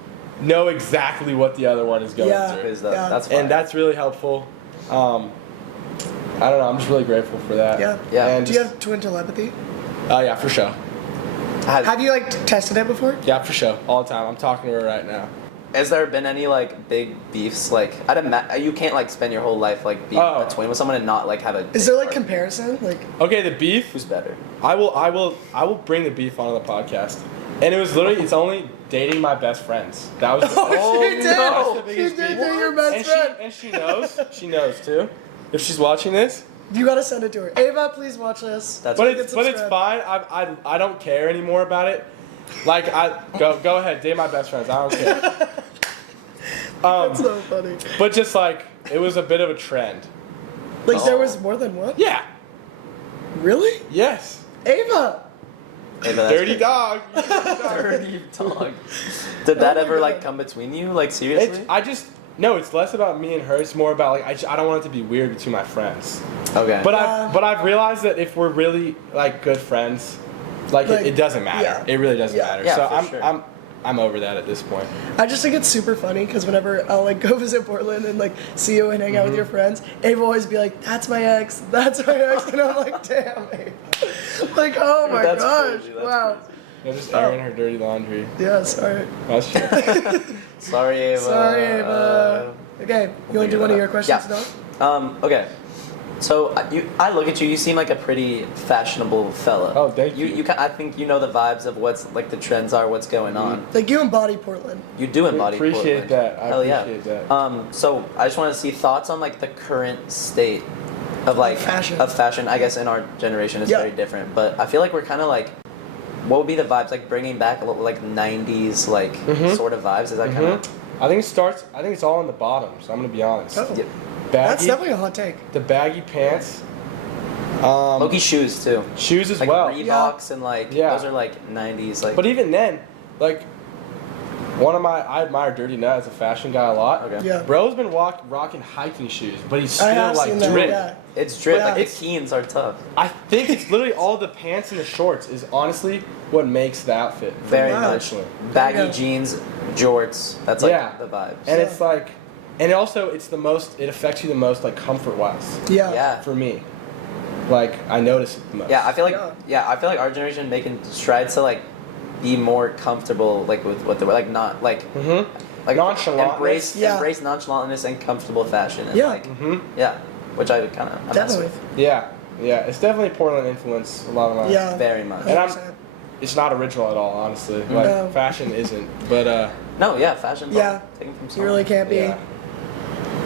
know exactly what the other one is going Yeah. through. Is that, Yeah. That's fine. And that's really helpful. I don't know. I'm just really grateful for that. Yeah. Yeah. And Do you have twin telepathy? yeah, for sure. Have you like tested it before? Yeah, for sure. All the time. I'm talking to her right now. Has there been any like big beefs? Like you can't like spend your whole life like being Oh. a twin with someone and not like have a. Is there like big argument. comparison? Like Okay, the beef. Who's better? I will bring the beef onto the podcast. And it was literally, it's only dating my best friends. That was. Oh, she did. That's the She biggest did beef. date your best and friend. She knows. She knows too. If she's watching this. You gotta send it to her. Ava, please watch this. That's But right. it's fine. I don't care anymore about it. Like go ahead, date my best friends. I don't care. That's so funny. But just like it was a bit of a trend. Like there Oh. was more than one? Yeah. Really? Yes. Ava! Hey, but that's Dirty crazy. dog. Dirty dog. Did that Oh my ever like God. come between you? Like seriously? No, it's less about me and her. It's more about like I don't want it to be weird between my friends. Okay. But Yeah. I've realized that if we're really like good friends, like it doesn't matter. yeah. It really doesn't Yeah. matter. Yeah, so for sure. I'm over that at this point. I just think it's super funny because whenever I'll like go visit Portland and like see you and hang out with your friends, Ava will always be like, "That's my ex, that's my ex," and I'm like, "Damn, Ava!" Like, oh my That's gosh, crazy, that's wow. crazy. They're just airing her dirty laundry. Yeah, sorry. That's true. Sorry, Ava. Sorry, Ava. Okay, you want to do one of your questions Yeah. now? Okay. So I look at you. You seem like a pretty fashionable fella. Oh, thank you. I think you know the vibes of what's like the trends are, what's going on. Like you embody Portland. You do embody Appreciate Portland. that. I Hell appreciate yeah. that. So I just want to see thoughts on like the current state of like Fashion. Of fashion. I guess in our generation it's Yeah. very different, but I feel like we're kind of like. What would be the vibes like bringing back a little like '90s like Mhm. sort of vibes? Is that kind of? I think it's all in the bottoms. I'm gonna be honest. Oh, Yeah. that's Baggy, definitely a hot take. the baggy pants. Loki shoes too. Shoes as Like well. Reeboks and like Yeah. those are like '90s like. But even then, like, I admire Dirty Nut as a fashion guy a lot. Okay. Yeah. Bro's been rocking hiking shoes, but he's I still have like seen that. dripped. Yeah. It's drip. Yeah. Like the It's- Keens are tough. I think it's literally all the pants and the shorts is honestly what makes the outfit. for Very me Wow. much. personally. Baggy There you go. jeans, jorts. That's like Yeah. the vibes. And Yeah. it's like, and also it affects you the most like comfort wise Yeah. yeah. for me. Like I notice it the most. Yeah, I feel like Yeah. I feel like our generation making strides to like be more comfortable like with what they were like not like Mm-hmm. like Nonchalantness. Yeah. embrace nonchalantness and comfortable fashion and Yeah. like Mm-hmm. yeah, which I would kind of Definitely. Yeah. Yeah. It's definitely Portland influence a lot of my. Yeah. very much. And I'm- 100%. It's not original at all, honestly. Like No. fashion isn't, but No, yeah, fashion. Yeah. taken from You somewhere. really can't be. yeah.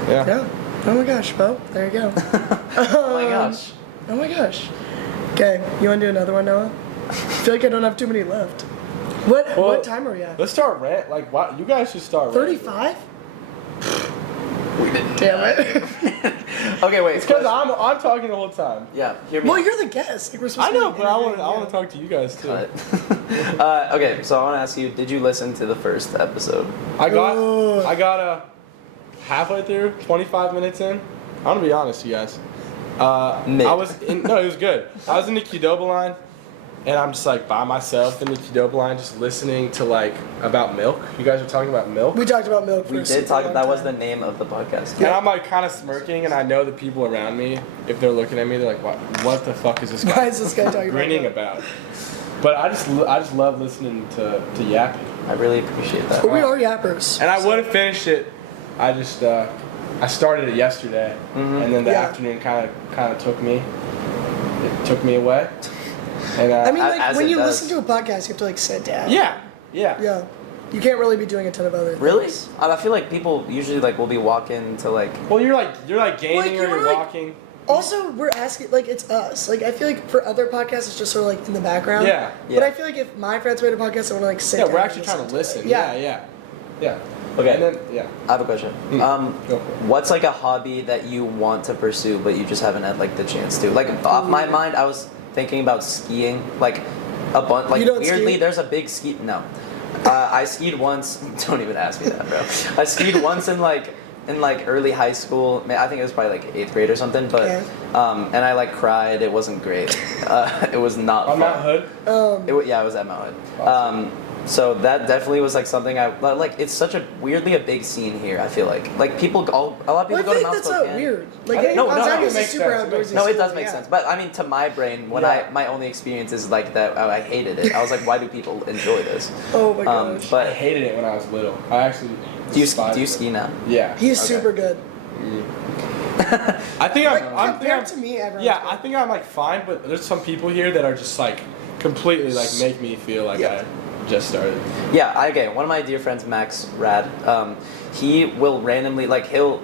Yeah. Yeah. Oh my gosh. Well, there you go. Oh my gosh. Oh my gosh. Okay, you want to do another one, Noah? I feel like I don't have too many left. What Well, time are we at? Let's start rant. Like, why, you guys should start. 35? We didn't. Damn it. Okay, wait. It's because question. I'm talking the whole time. Yeah, hear me. Well, out. you're the guest. Like, we're supposed I to know, be but I want interviewing to talk to you guys too. Cut. Okay, so I want to ask you: did you listen to the first episode? I Ooh. got halfway through, 25 minutes in. I'm gonna be honest, you guys. Mid. I was it was good. I was in the Qdoba line, and I'm just like by myself in the Qdoba line, just listening to like about milk. You guys were talking about milk. We talked about milk for We a did super talk. long That was the time. name of the podcast. And I'm like kind of smirking, and I know the people around me, if they're looking at me, they're like, what the fuck is this guy Why is this guy talking grinning about? about? But I just love listening to yapping. I really appreciate that. But we are yappers. And I would have finished it. I just I started it yesterday, Mhm. and then the Yeah. afternoon kind of took me. It took me away. And I mean, As like, when it you does. listen to a podcast, you have to, like, sit down. yeah. Yeah. You can't really be doing a ton of other things. Really? I feel like people usually like will be walking to like. Well, you're like gaming Like, or you're you're like- walking. Also, we're asking, like, it's us. Like, I feel like for other podcasts, it's just sort of, like, in the background. Yeah. But Yeah. I feel like if my friends made a podcast, I want to, like, sit Yeah, down we're and actually trying to it. listen. Yeah. Yeah. Yeah. Okay. And then, yeah. I have a question. Go for it. What's like a hobby that you want to pursue but you just haven't had like the chance to? Like off my mind, I was thinking about skiing. Like a bunch. Like You don't weirdly, ski? there's a big ski. No, I skied once. Don't even ask me that, bro. I skied once in like early high school. I think it was probably like 8th grade or something. But Okay. and I like cried. It wasn't great. It was not On fun. Mount Hood? Yeah, it was at Mount Hood. Awesome. So that definitely was like something I like. It's such a weirdly a big scene here. I feel like people, a lot of Well, people I go to think Mount that's Spokane. not weird. I Like, think- no, Gonzaga it is a makes super sense. outdoorsy No, it school, does make yeah. sense. But I mean, to my brain, when Yeah. my only experience is like that, I hated it. I was like, why do people enjoy this? Oh my gosh. I But hated it when I was little. I actually do you despised it. ski now? Yeah. He's Okay. super good. I think Like, I'm compared to me, everyone's Yeah, good. I think I'm like fine, but there's some people here that are just like completely like make me feel like Yeah. I just started. Yeah, okay. One of my dear friends, Max Rad, he will randomly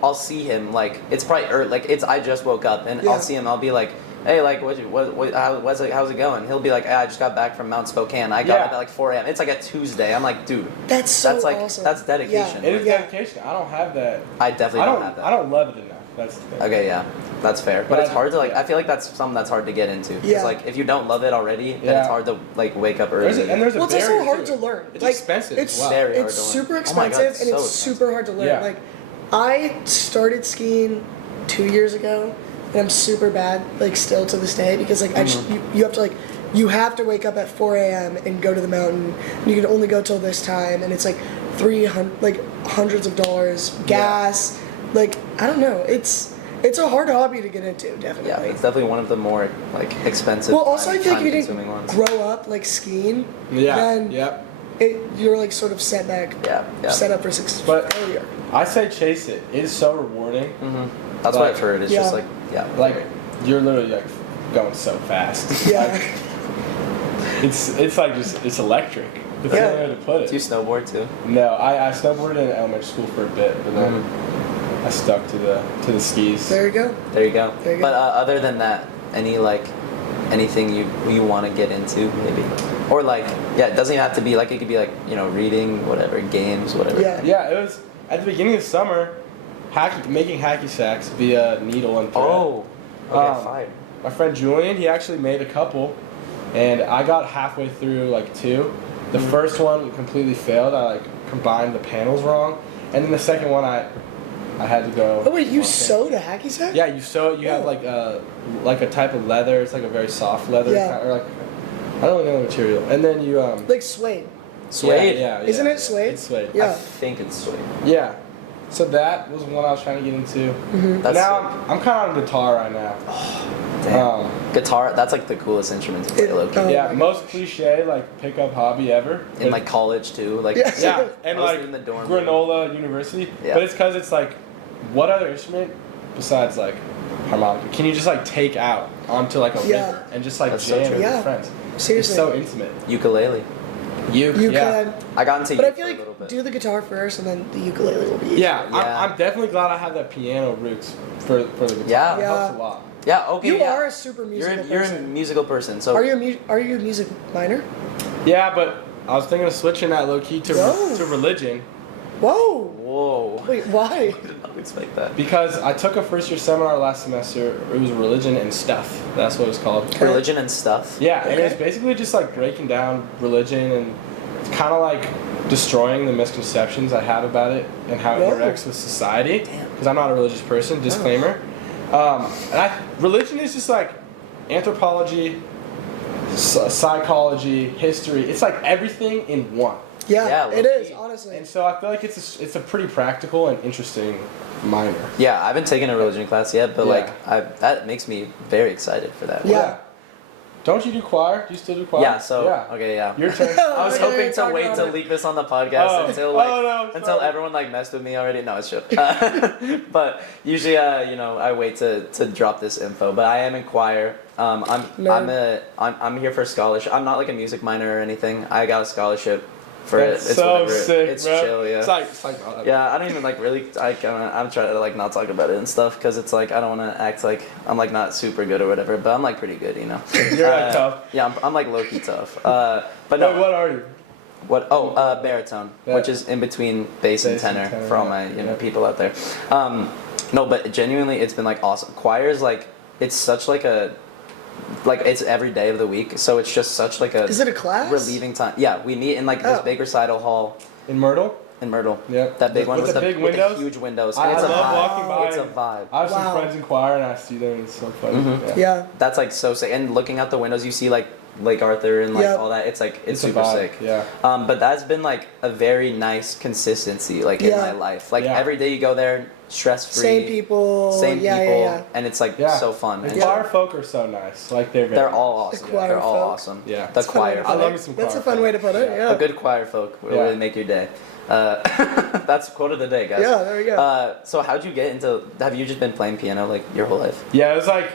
I'll see him like it's probably I just woke up and Yeah. I'll see him. I'll be like, hey, like how's it going? He'll be like, I just got back from Mount Spokane. I got Yeah. up at like 4 a.m. It's like a Tuesday. I'm like, dude, That's so that's like awesome. that's dedication. Yeah. It is Yeah. dedication. I don't have that. I definitely I don't don't. have that. I don't love it enough. That's the thing. Okay, yeah, that's fair. But But it's hard to yeah. I feel like that's something that's hard to get into. Because Yeah. like if you don't love it already, then Yeah. it's hard to like wake up early. There's a Well, it's also barrier hard to to learn. It's Like, expensive It's as well. Very hard it's to learn. super Oh my God, expensive it's and so it's expensive. super hard to learn. Yeah. Like, I started skiing 2 years ago, and I'm super bad. Like, still to this day, because like you have to you have to wake up at 4 a.m. and go to the mountain. And you can only go till this time, and it's like hundreds of dollars, gas. Like, I don't know. It's a hard hobby to get into, definitely. Yeah, it's definitely one of the more like expensive. Well, also I feel like if you time-consuming didn't ones. grow up like skiing, Yeah. then Yep. you're like sort of set back, Yeah. set up for success But- failure. I say chase it. It is so rewarding. That's what Like, I've heard. It's yeah. just like Like you're literally like going so fast. Yeah. Like, it's like it's electric. It's the Yeah. only way to put Do you it. snowboard too? No, I snowboarded in elementary school for a bit, but then I stuck to the skis. There you go. There you go. There you But go. other than that, anything you want to get into maybe, or like it doesn't even have to be like it could be like reading, whatever, games, whatever. Yeah. Yeah, it was at the beginning of summer, making hacky sacks via needle and thread. Oh. Okay. Fire. My friend Julian, he actually made a couple, and I got halfway through like two. The first one completely failed. I like combined the panels wrong, and then the second one I had to go. Oh wait, you on sewed a hacky sack? Yeah, you sew it. You have Oh. like a type of leather. It's like a very soft leather, Yeah. or like I don't really know the material. And then you Like suede. Suede. Yeah, yeah, Isn't yeah, it suede? It's suede. I Yeah. think it's suede. Yeah. So that was one I was trying to get into. That's Now I'm kind of on guitar right now. Damn. Guitar. That's like the coolest instrument to play. Low-key. Oh yeah, my most gosh. cliche like pickup hobby ever. In like college too. Like Yeah. Yeah, and Mostly like in the dorm. granola university. Yeah. But it's because it's like, what other instrument besides like harmonica can you just like take out onto like a Yeah. river and just like That's so jam true. with Yeah. your friends? Seriously. It's so intimate. Ukulele. You yeah. could. I got into But I uke feel for a little like bit. do the guitar first, and then the ukulele will be easier. Yeah, Yeah. I'm definitely glad I have that piano roots for the guitar. Yeah. It Yeah. helps a lot. Yeah. Okay. You yeah. are a super musical You're a person. musical person. So Are you are you a music minor? Yeah, but I was thinking of switching that low key Whoa. to religion Whoa. Whoa. Wait, why? I did not expect that. because I took a first year seminar last semester. It was religion and stuff. That's what it was called. Okay. Religion and stuff. Yeah, and Okay. it's basically just like breaking down religion, and it's kind of like destroying the misconceptions I have about it and how it Whoa. interacts with society. Damn. Because I'm not a religious person. Disclaimer. Religion is just like anthropology, psychology, history. It's like everything in one. Yeah, Yeah, it low-key. is, honestly. And so I feel like it's a pretty practical and interesting minor. Yeah, I haven't taken a religion class yet, but Yeah. that makes me very excited for that. Yeah. Don't you do choir? Do you still do choir? Yeah. So yeah. okay. Yeah. Your turn. I was Okay, hoping to talk wait about to it. leak this on the podcast Oh. until like Oh, no, until sorry. everyone like messed with me already. No, it's true. But usually, I wait to drop this info. But I am in choir. I'm here for scholarship. I'm not like a music minor or anything. I got a scholarship for That's it. It's so whatever. sick, It's bro. chill. Yeah. It's like Yeah, I don't even like really. I'm trying to like not talk about it and stuff because it's like I don't want to act like I'm like not super good or whatever. But I'm like pretty good, you know. You're like tough. Yeah, I'm like low key tough. But no, Wait, what are you? What? Oh, baritone, which is in between bass and tenor for all my people out there. No, but genuinely, it's been like awesome. Choir is like it's such like it's every day of the week, so it's just such like a. Is it a class? Relieving time. Yeah, we meet in like this big recital hall In Myrtle? in Myrtle. Yep. That big one with the big with windows? the huge windows. I It's a love vibe. walking by. It's a vibe. I have some Wow. friends in choir and I see them and it's so funny. Mhm. Yeah. That's like so sick. And looking out the windows, you see like Lake Arthur and like Yep. all that. It's like it's a super vibe, sick. Yeah. But that's been like a very nice consistency like in Yeah. my life. Like Yeah. every day you go there, stress free. Same people. Same yeah, people, Yeah, and it's like Yeah. so fun. The And choir folk are so nice. Like they're all awesome. choir They're all folk. awesome. Yeah. The That's a fun way choir. to I put love it. me some That's choir a fun folk. way to put it. Yeah. Yeah. A good choir folk will Yeah. really make your day. That's quote of the day, guys. Yeah, there we go. So how'd you get into? Have you just been playing piano like your whole life? Yeah, it was like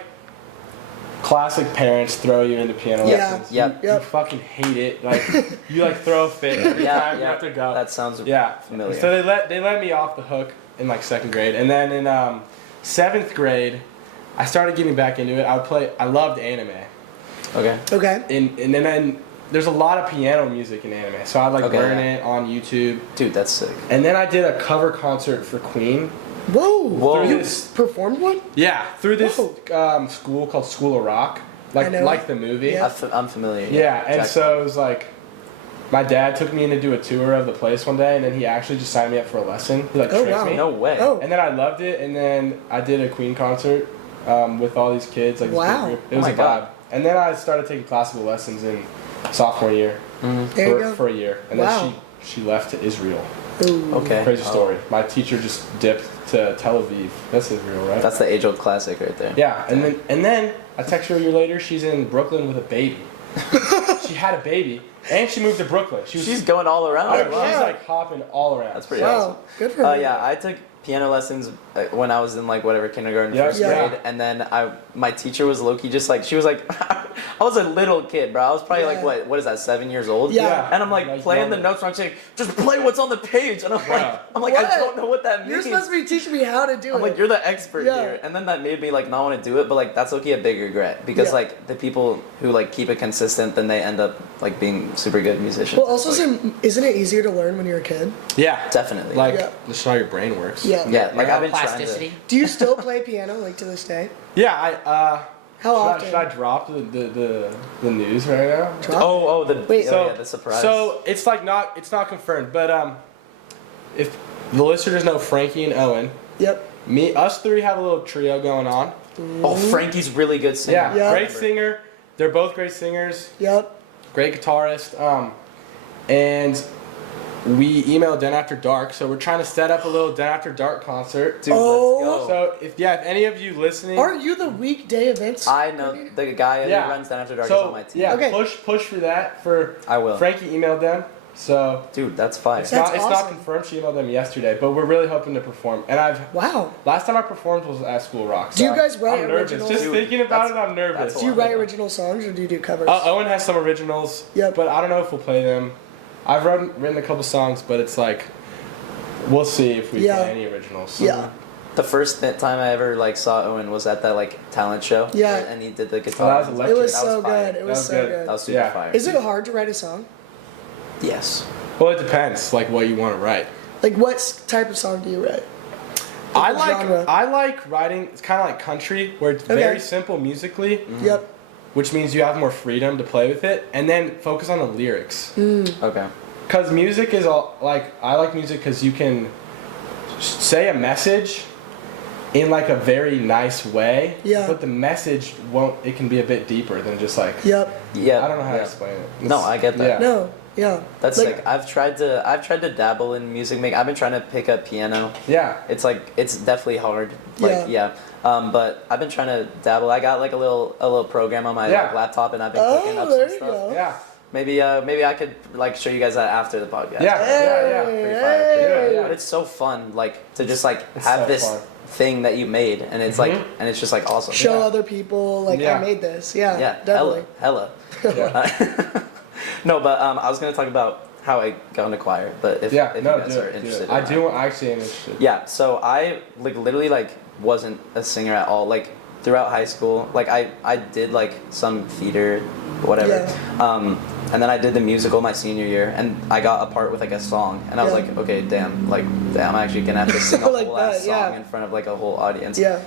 classic parents throw you into piano Yeah. lessons. Yep. You fucking hate it. Like you like throw a fit every time you have to go. That sounds Yeah. familiar. So they let me off the hook in like 2nd grade, and then in 7th grade, I started getting back into it. I loved anime, Okay. Okay. and then there's a lot of piano music in anime, so I like Okay, learn yeah. it on YouTube. Dude, that's sick. And then I did a cover concert for Queen. Whoa. Whoa. You This- performed one? Yeah, through this Whoa. school called School of Rock, I know. like the movie. Yeah. I'm familiar. Yeah, and Jack- so it was like, my dad took me in to do a tour of the place one day, and then he actually just signed me up for a lesson. He like Oh, tricked wow. me. No way. Oh. And then I loved it, and then I did a Queen concert with all these kids. Like this Wow. big group. It Oh was my a vibe. God. And then I started taking classical lessons in sophomore year There you go. for a year, and Wow. then she left to Israel. Ooh. Okay. Crazy Oh. story. My teacher just dipped to Tel Aviv. That's Israel, right? That's the age-old classic right there. Yeah, and then I text her a year later. She's in Brooklyn with a baby. She had a baby, and she moved to Brooklyn. She's going all around. I Wow. know, she's like hopping all around. That's pretty Wow. awesome. Good for her. Yeah, I took piano lessons when I was in like whatever kindergarten, Yeah. first Yeah. grade, and then my teacher was low-key just like she was like I was a little kid, bro. I was probably Yeah. like what is that, 7 years old? Yeah. And I'm like Like playing the younger. notes, and I'm saying just play what's on the page, and Yeah. I'm like What? I don't know what that means. You're supposed to be teaching me how to do I'm it. like, you're the expert Yeah. here. And then that made me like not want to do it, but like that's okay, a big regret. Because Yeah. like the people who like keep it consistent, then they end up like being super good musicians. Well, also, Like, isn't it easier to learn when you're a kid? Yeah, definitely. like Yeah. just how your brain works. Yeah. yeah, like I've been Plasticity. Do you still play piano like to this day? Yeah, How often? should I drop the news right now? Drop? Oh, the Wait. the surprise. So it's like it's not confirmed, but if the listeners know Frankie and Owen, Yep. us three have a little trio going on. oh, Frankie's really good singer. Yeah, Yeah. great singer. They're both great singers. Yep. Great guitarist. And we emailed Den After Dark, so we're trying to set up a little Den After Dark concert. Dude, Oh. let's go. So if any of you listening, Aren't you the weekday events? I know the guy Yeah. who runs Down After Dark is so on my team. yeah, Okay. push for that. For I will. Frankie emailed them, so Dude, that's fire. it's That's not awesome. confirmed. She emailed them yesterday, but we're really hoping to perform. And Wow. last time I performed was at School Rock. Do you so guys write I'm nervous. originals? Just Dude, thinking about it, that's- I'm nervous. that's Do you a write lot. original songs or do you do covers? Owen has some originals, Yep. but I don't know if we'll play them. I've written a couple songs, but it's like we'll see if we Yeah. play any originals. Yeah. The first time I ever like saw Owen was at that like talent show. Yeah. And he did the Oh, guitar. that was electric. It was That so fire. good. It was was so good. good. That was super Yeah. fire. Is it hard to write a song? Yes. Well, it depends, like what you want to write. Like, what type of song do you write? I What genre? like writing. It's kind of like country, where it's Okay. very simple musically, Yep. which means you have more freedom to play with it, and then focus on the lyrics. Okay. Because music is all like I like music because you can say a message in like a very nice way. Yeah. But the message won't. It can be a bit deeper than just like. Yep. Yeah. I don't know how yeah. to explain it. No, I get that. Yeah. No. Yeah. That's like, sick. I've tried to dabble in music making. I've been trying to pick up piano. Yeah. It's like it's definitely hard. Like Yeah. but I've been trying to dabble. I got like a little program on my Yeah. like, laptop, and I've been Oh, cooking up there some you stuff. go. Yeah. Maybe I could like show you guys that after the podcast. Yeah. Pretty fire, pretty Hey. fire. Yeah. But it's so fun, like to just like It's have so this fun. thing that you made, and it's like, Mhm. and it's just like awesome. show Yeah. other people, like, Yeah. I made this. Yeah. Yeah, Definitely. hella. Yeah. No, but I was gonna talk about how I got into choir, but if, Yeah. if No, you guys do are it. Do interested, it. in I that. do. Actually, am interested. Yeah, so I like literally like wasn't a singer at all. Like throughout high school, like I did like some theater, whatever. and then I did the musical my senior year, and I got a part with like a song, and I was like, okay, damn, I'm actually gonna have to sing a Like whole ass that, song yeah. in front of like a whole audience. Yeah.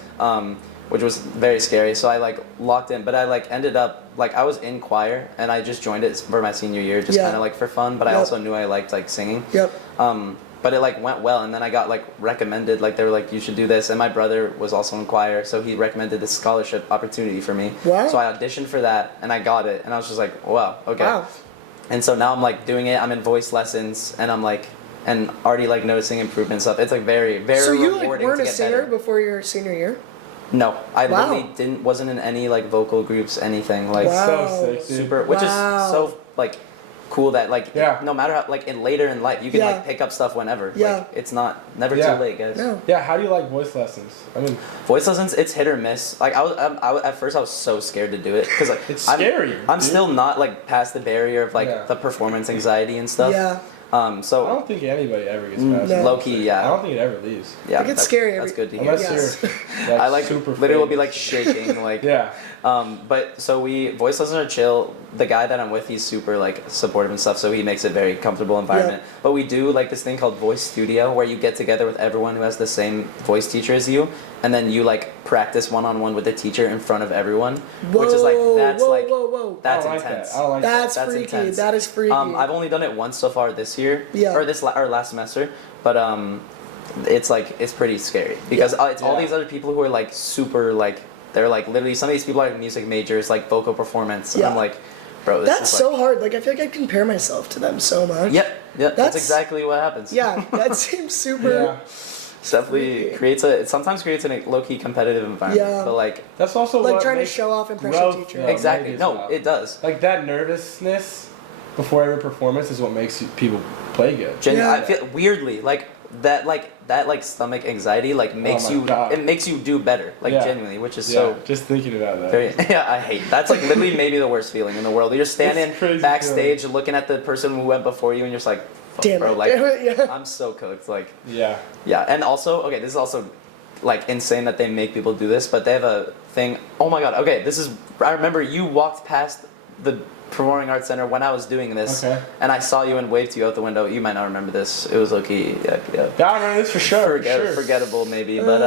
Which was very scary. So I like locked in, but I like ended up like I was in choir, and I just joined it for my senior year, just Yeah. kind of like for fun. But I Yep. also knew I liked like singing. Yep. But it like went well, and then I got like recommended, like they were like, you should do this, and my brother was also in choir, so he recommended this scholarship opportunity for me. Wow. So I auditioned for that, and I got it, and I was just like, wow, okay. Wow. And so now I'm like doing it. I'm in voice lessons, and I'm like, and already like noticing improvement stuff. It's like very, very So you rewarding like to weren't a get singer better. before your senior year? No, I Wow. literally wasn't in any like vocal groups, anything like Wow. So sick, dude. super, which Wow. is so like cool that like Yeah. no matter how like in later in life you can Yeah. like pick up stuff whenever. Yeah. Like it's not never Yeah. too late, guys. No. Yeah, how do you like voice lessons? I mean, Voice lessons, it's hit or miss. Like at first I was so scared to do it because like it's scary. I'm dude. still not like past the barrier of like Yeah. the performance anxiety and stuff. Yeah. I So don't think anybody ever gets Mm, past no. that. low key, yeah. I don't think it ever leaves. yeah, Like, it's that's- scary That's every- good to hear. Unless Yes. you're like, I like super literally will be famous. like shaking like Yeah. But so voice lessons are chill. The guy that I'm with, he's super like supportive and stuff, so he makes it a very comfortable environment. But we do like this thing called voice studio, where you get together with everyone who has the same voice teacher as you, and then you like practice one-on-one with the teacher in front of everyone, which is like that's whoa, like whoa, whoa. that's I don't like intense. That. I don't like That's That's freaky. intense. That is freaky. I've only done it once so far this year, Yeah. or or last semester, but it's like it's pretty scary because it's all Yeah. these other people who are like super like they're like literally some of these people are music majors like vocal performance, and I'm Yeah. like, bro, this That's is so like, hard. Like I feel like I compare myself to them so much. Yep, that's That's- exactly what happens. Yeah, that seems super. Yeah. It definitely it sometimes creates a low key competitive environment. Yeah. But like That's also Like what trying to makes show off and pressure growth, teacher. yeah. exactly, maybe no, as well. it does. Like that nervousness before every performance is what makes people play good. Yeah. I feel weirdly like that stomach anxiety like makes my you God. it makes you do better like Yeah. genuinely, which is Yeah, so just thinking about that. very, yeah, I hate. That's like literally maybe the worst feeling in the world. You're standing It's crazy backstage looking at the person who went before you, and you're just like, fuck, Damn bro, it. like Damn it, yeah. I'm so cooked. Like, Yeah. yeah, and also, okay, this is also like insane that they make people do this, but they have a thing. Oh my god. Okay, this is. I remember you walked past the Performing Arts Center when I was doing this, Okay. and I saw you and waved to you out the window. You might not remember this. It was okay. Yeah. Yeah, I remember this for sure. for sure. Forgettable maybe, but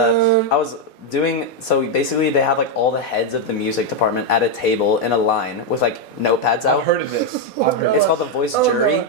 I was doing so basically they have like all the heads of the music department at a table in a line with like notepads out. I've heard of this. I've heard It's of called the voice Oh, jury,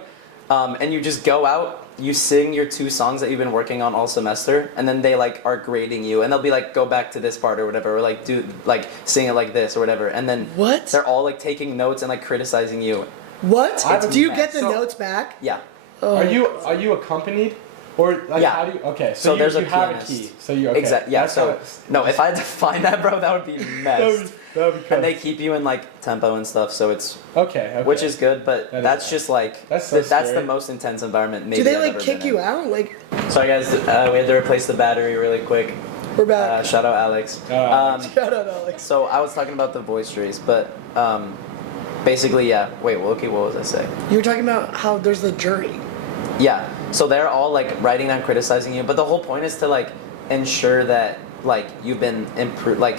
no. and you just go out, you sing your 2 songs that you've been working on all semester, and then they like are grading you, and they'll be like, go back to this part or whatever, or like do like sing it like this or whatever, and then What? they're all like taking notes and like criticizing you. What? It's Do you get the so- notes back? Yeah. Oh. Are you accompanied? Or like Yeah. how do you okay, So you, there's a you have a pianist. key. So you okay. Exactly. Yeah. That's So kinda- no, if I had to find that, bro, that would be messed. that would be And they keep you in like tempo and stuff, so it's okay. which is good, but That is that's nice. just like That's so that's the scary. most intense environment. Maybe Do they I've like ever kick been you in. out? Like Sorry guys, we had to replace the battery really quick. we're back. Shout out Alex. Shout out, Alex. So I was talking about the voice juries, but basically, yeah. Wait, well, okay, what was I saying? You were talking about how there's the jury. Yeah. So they're all like writing down, criticizing you, but the whole point is to like ensure that like you've been improved, like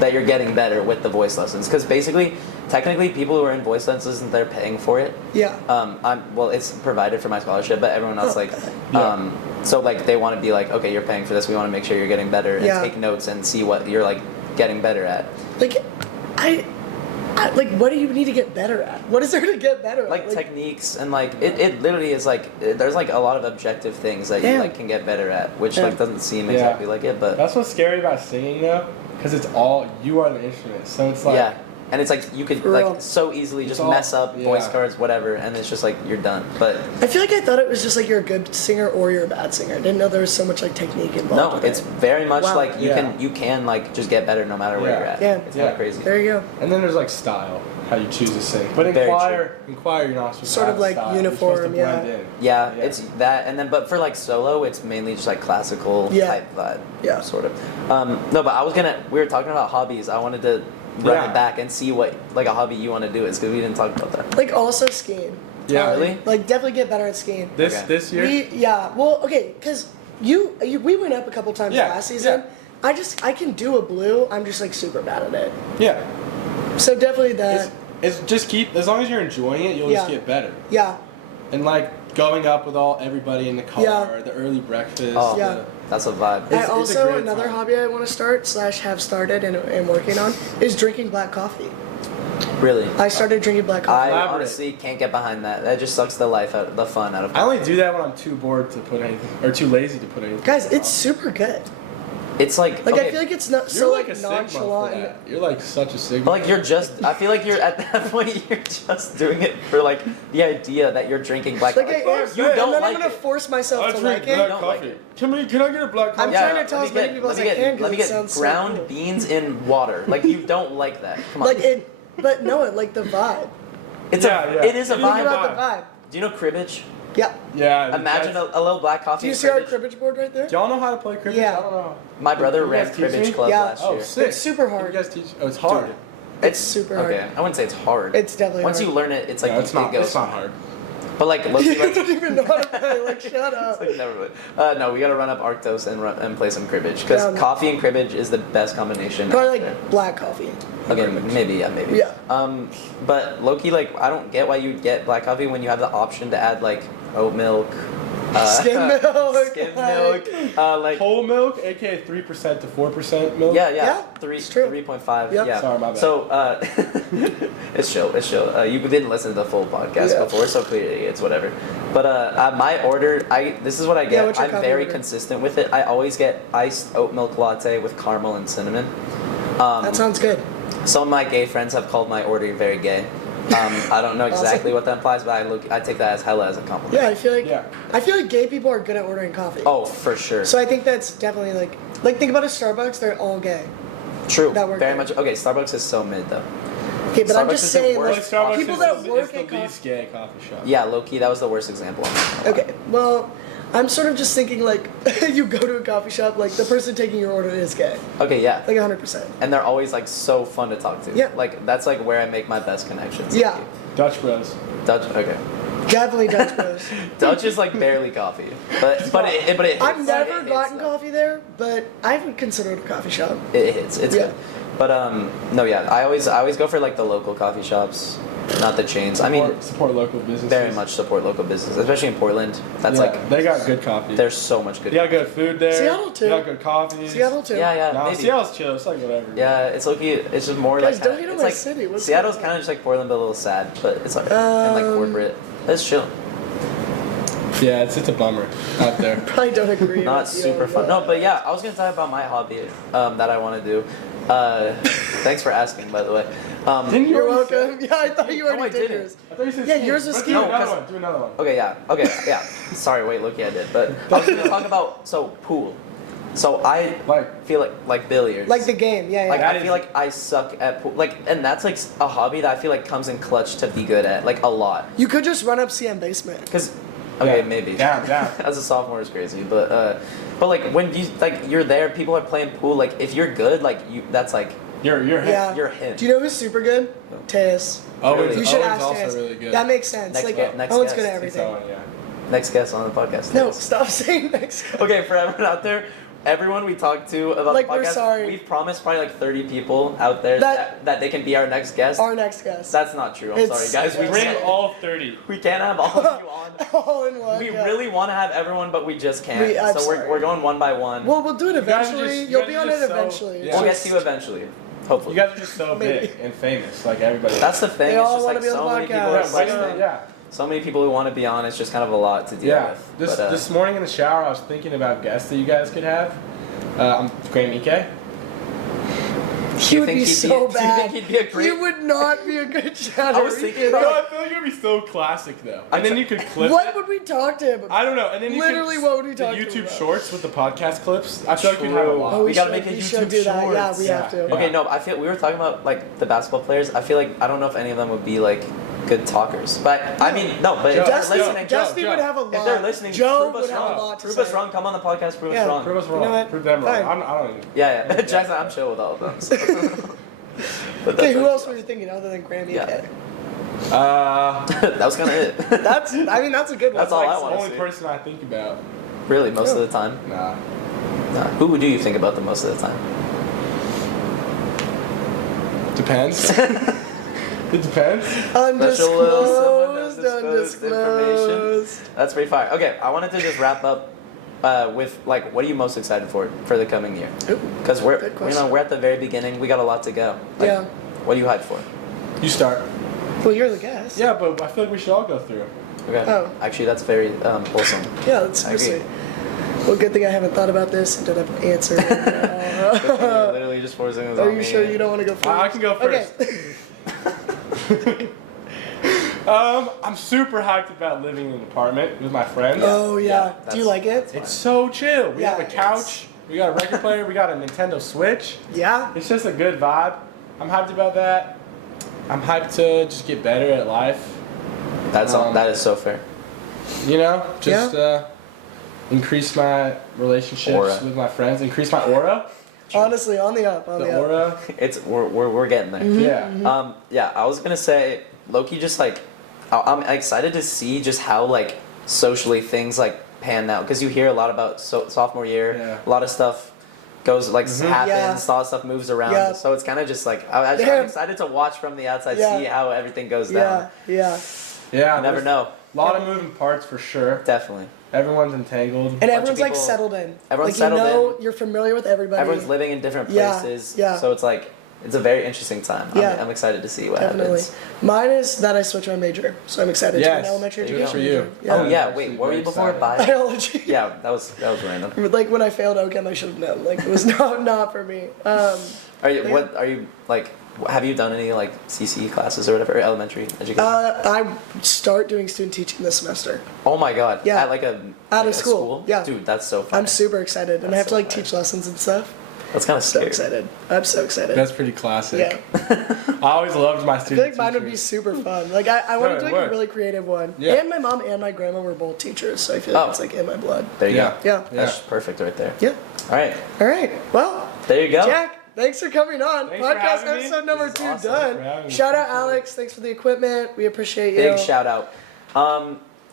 that you're getting better with the voice lessons. Because basically, technically, people who are in voice lessons, they're paying for it. Yeah. Well, it's provided for my scholarship, but everyone else like, Yeah. so like they want to be like, okay, you're paying for this. We want to make sure you're getting better and Yeah. take notes and see what you're like getting better at. Like, I like, what do you need to get better at? What is there to get better at? Like techniques and like it literally is like there's like a lot of objective things that you Yeah. like can get better at, which Yeah. like doesn't seem Yeah. exactly like it, but That's what's scary about singing though, because it's all you are the instrument. So it's like yeah. And it's like you could For like real. so easily It's just all- mess up voice yeah. cards, whatever, and it's just like you're done. But I feel like I thought it was just like you're a good singer or you're a bad singer. I didn't know there was so much like technique involved. no, with it's it. very much Wow. like Yeah. you can like just get better no matter where Yeah. you're at. Yeah. It's kind Yeah. of crazy. There you go. And then there's like style, how you choose to sing. But in Very choir, you're not supposed Sort to of have like style. You're supposed to uniform, yeah. blend in. Yeah, Yeah. it's that, and then but for like solo, it's mainly just like classical Yeah. type vibe. Yeah. Sort of. No, but we were talking about hobbies. I wanted to run Yeah. it back and see what like a hobby you want to do is because we didn't talk about that. Like also skiing. Yeah. Really? Like definitely get better at skiing. This Okay. this year? Well, okay, because we went up a couple times Yeah, last season. I can do a blue. I'm just like super bad at it. yeah. So definitely that. it's just as long as you're enjoying it, you'll just Yeah. get better. Yeah. And like going up with everybody in the car, Yeah. the early breakfast. Oh, Yeah. That's a vibe. It's- I a also great another time. hobby I want to start / have started and working on is drinking black coffee. Really. I started drinking black coffee. I Elaborate. honestly can't get behind that. That just sucks the fun out of I only do that when I'm too bored to put anything, or too lazy to put anything. Guys, it's super good. It's like Like okay, I feel like it's not You're so like like a Sigma for nonchalant. And, that. You're like such a Sigma. but like you're just. I feel like you're at that point. You're just doing it for like the idea that you're drinking black. like coffee. I am. You I'm don't not like gonna it. force myself I to drink like it. black don't like coffee. it. Can I get a black coffee? I'm trying to tell as many people as I can let me because it get sounds so ground cool. beans in water. Like you don't like that. Come on. Like it, but no, like the vibe. It is Yeah. a It Think vibe. about the vibe. Do you know cribbage? Yeah. Yeah. Imagine a little black coffee. Do you and see our cribbage. cribbage board right there? Do y'all know how to play cribbage? Yeah. I don't know. My brother You ran guys teach cribbage me? club Yeah. last Oh, year. sick. It's super hard. You guys teach? Oh, it's hard. It's super hard. Okay, I wouldn't say it's hard. It's definitely Once hard. you learn it, it's like No, it's not. it goes. It's not hard. But like, low-key, You don't even know how to play. Like, shut up. Like, never mind. No, we gotta run up Arctos and play some cribbage because Yeah. coffee and cribbage is the best combination. Probably out there. like black coffee. Okay, maybe. Yeah. But low-key, like, I don't get why you get black coffee when you have the option to add like oat milk, Skim milk. skim milk, like Whole milk, aka 3% to 4% milk. yeah, Yeah, it's true. 3.5. Yep. Yeah. Sorry, my bad. So it's chill. You didn't listen to the full podcast Yeah. before, so clearly it's whatever. But my order, this is what I Yeah, get. what's your I'm coffee very order? consistent with it. I always get iced oat milk latte with caramel and cinnamon. That sounds good. Some of my gay friends have called my order very gay. I don't know exactly Awesome. what that implies, but I take that as hella as a compliment. Yeah, Yeah. I feel like gay people are good at ordering coffee. Oh, for sure. So I think that's definitely like think about a Starbucks. They're all gay. True. that work Very there. much. Okay, Starbucks is so mid though. Okay, but I'm Starbucks just is the saying, worst. like, Starbucks people is, that is work the at least gay coffee shop. Yeah, low key, that was the worst example. Okay, well, I'm sort of just thinking like you go to a coffee shop, like the person taking your order is gay, Okay, yeah. like 100%. And they're always like so fun to talk to. Yeah. Like that's like where I make my best connections. Yeah. Dutch Bros. Dutch. Okay. Definitely Dutch Bros. Dutch is like barely coffee, but it. I've hits. never It hits, gotten though. coffee there, but I would consider it a coffee shop. It hits. It's Yeah. good. But no, yeah. I always go for like the local coffee shops, not the chains. I mean, support local businesses. very much support local business, especially in Portland. That's Yeah, like they got good coffee. there's so much good. You got good food there. Seattle, too. You got good coffee. Seattle too. Yeah, Nah, maybe. Seattle's chill. It's like whatever. Yeah, it's low-key, it's just more Guys, like don't hate on it's my like city. What's Seattle's going kind on? of just like Portland, but a little sad, but it's like and like corporate. It's chill. Yeah, it's a bummer out there. Probably don't agree. Not with you super on fun. that. No, but yeah, I was gonna talk about my hobby that I want to do. Thanks for asking, by the way. Didn't you You're already say welcome. Yeah, I thought you No, already I did didn't. yours. I thought you said Yeah, skiing. yours was But skiing. Do another 'cause- one. Do another one. Okay, yeah. Sorry, wait, look, yeah, I did. But I was gonna talk about pool. So I Like, feel like billiards. Like the game, yeah, yeah. Like That I is- feel like I suck at pool. Like, and that's like a hobby that I feel like comes in clutch to be good at, like a lot. You could just run up CM basement. Cause, okay, yeah. maybe. Down. As a sophomore is crazy, but like when you like you're there, people are playing pool. Like if you're good, like that's like You're him. Yeah. you're him. Do you know who's super good? Tejas. Owen's, You should Owen's ask also Tejas. really good. That makes sense. Next like, guest, next Owen's guest. good at It's everything. Owen, yeah. Next guest on the podcast. No, Yes. stop saying next. Okay, for everyone out there, everyone we talked to about Like, the we're podcast, sorry. we've promised probably like 30 people out there That- that they can be our next guest. Our next guest. That's not true. I'm It's- sorry, guys. We Bring can't, all 30. we can't have all of you on. All in one. We yeah. really want to have everyone, but we just can't. I'm so sorry. we're going one by one. Well, we'll do it guys are eventually. just- You'll you be guys on are it just so- eventually. yeah. We'll get Just- to you eventually. Hopefully. You guys are just so Maybe. big and famous, like everybody. That's the thing. They It's all just wanna like be on so the many people podcast. are yeah, listening. yeah. So many people who want to be on. It's just kind of a lot to deal Yeah. with. This morning in the shower, I was thinking about guests that you guys could have. I'm Graham Ike. He would think be he'd so do you bad. think he'd be a great? He would not be a good shadow. I was thinking No, about. I feel like it would be so classic though. I'm And then tr- you could clip What it. would we talk to him about? I don't know. And then you Literally, could, what would we the talk to him YouTube about? shorts with the podcast clips. I feel like we'd have a True. lot. Oh, We gotta should- make a we YouTube should do that. Yeah, Shorts. we have to. Yeah. Okay, no, I feel we were talking about like the basketball players. I feel like I don't know if any of them would be like good talkers, but I mean no. But Joe, if they're Dusty, listening, Dusty Joe, would have a lot. if they're listening, Joe prove would us have a wrong. lot to Prove say. us wrong. Come on the podcast. Prove Yeah. us wrong. Prove us You know wrong. what? Prove them wrong. Fine. I don't even. Yeah. Jackson, I'm chill with all of them. So. But Okay, that's who like- else were you thinking other than Graham Yeah. Ike? that was kind of it. That's a good one. That's all I It's the wanna only see. person I think about. Really, most of the time. Nah. Nah. Who do you think about the most of the time? Depends. It depends. Special little someone Undisclosed. information. That's pretty fire. Okay, I wanted to just wrap up with like, what are you most excited for the coming year? Because we're we're at the very beginning. We got a lot to go. Like, Yeah. What are you hyped for? You start. Well, you're the guest. Yeah, but I feel like we should all go through. Okay. Oh. Actually, that's very wholesome. Yeah, that's I super agree. sweet. Well, good thing I haven't thought about this and don't have an answer. You're literally just forcing this Are on you me. sure you don't want to go first? I can go first. Okay. I'm super hyped about living in an apartment with my friends. Oh yeah. Yeah, Do you like it? It's so chill. We have a Yeah, couch. We got a record player. We got a Nintendo Switch. Yeah. It's just a good vibe. I'm hyped about that. I'm hyped to just get better at life. That's all. That is so fair. You know, just increase my relationships Aura. with my friends. Increase my aura. Honestly, on the up, on the, The up. aura. It's we're getting there. Yeah. Yeah, I was gonna say Loki. Just like I'm excited to see just how like socially things like pan out, because you hear a lot about sophomore year. Yeah. A lot of stuff goes like happens. Yeah. A lot of stuff moves around. Yeah. So it's kind of just like I'm excited to watch from the outside, Yeah. see how everything goes down. Yeah. Yeah. You never there's know. A lot of moving parts for sure. Definitely. Everyone's entangled. And Bunch of everyone's like people- settled in. everyone's like, you settled know, in. you're familiar with everybody. Everyone's living in different Yeah, places. yeah. So it's like it's a very interesting time. Yeah. I'm excited to see what Definitely. happens. Mine is that I switched my major, so I'm excited to Yes. an elementary There you go. education For you. major. Oh Yeah. yeah. Actually Wait. What were you very before? excited. Bio? Biology. Yeah. That was random. Like when I failed OChem, I should have known. Like it was not for me. Are you Yeah. what are you like? Have you done any like CCE classes or whatever, elementary education? I start doing student teaching this semester. Oh my god! Yeah. At like a Out like of school, yeah. Dude, that's so fun. I'm super excited, and I That's have to so like fire. teach lessons and stuff. That's kind of So scary. excited. I'm so excited. That's pretty classic. Yeah. I always loved my I student feel like mine would be teachers. super fun. Like I want No, to do it like a would. really creative one. Yeah. And my mom and my grandma were both teachers, so I feel like Oh. it's like in my blood. There you Yeah. go. Yeah. That's perfect right there. Yeah. All right. All right. Well, There you go. Jack, thanks for coming on. Thanks for Podcast having me. episode number This is 2 awesome. Thanks for done. having me. Shout out Alex. Thanks for the equipment. We appreciate you. Big shout out.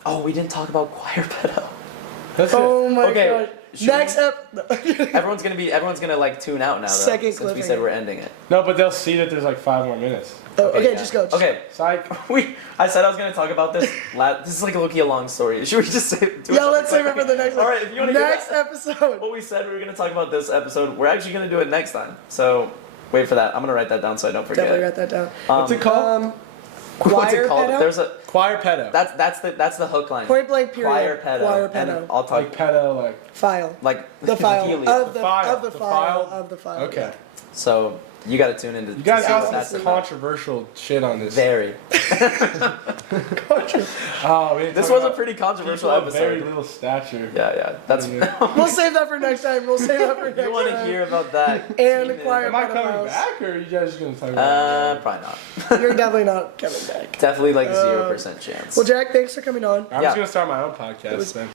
Oh, we didn't talk about choir pedo. That's Oh my Okay, god. should Next we- up. Everyone's gonna like tune out now though. Second since we said cliffhanger. we're ending it. No, but they'll see that there's like 5 more minutes. Oh, okay, yeah. just go. Okay. Psych. I said I was gonna talk about this. This is like a long story. Should we just say? Yeah, let's save it for the next one. All right, if you want to Next episode. what we said we were gonna talk about this episode, we're actually gonna do it next time. So wait for that. I'm gonna write that down so I don't forget. Definitely write that down. What's it called? What's it Choir called? pedo? There's a Choir pedo. that's the hook line. Point blank period. Choir pedo. Choir And pedo. I'll talk Like pedo, like. File. like The file. helium. Of the file. of the The file. file? Of the file. Okay. So you got to tune into. You guys to see got what some that's about. controversial shit on this. Very. Oh, we This was a pretty controversial people of very episode. little stature. Yeah. That's. We'll save that for next time. We'll save that for next time. You want to hear about that? And tune in. choir Am I coming pedophiles. back, or are you guys just gonna talk about it? Probably not. You're definitely not coming back. Definitely like 0% chance. Well, Jack, thanks for coming on. I'm yeah. just gonna start my own podcast was- then.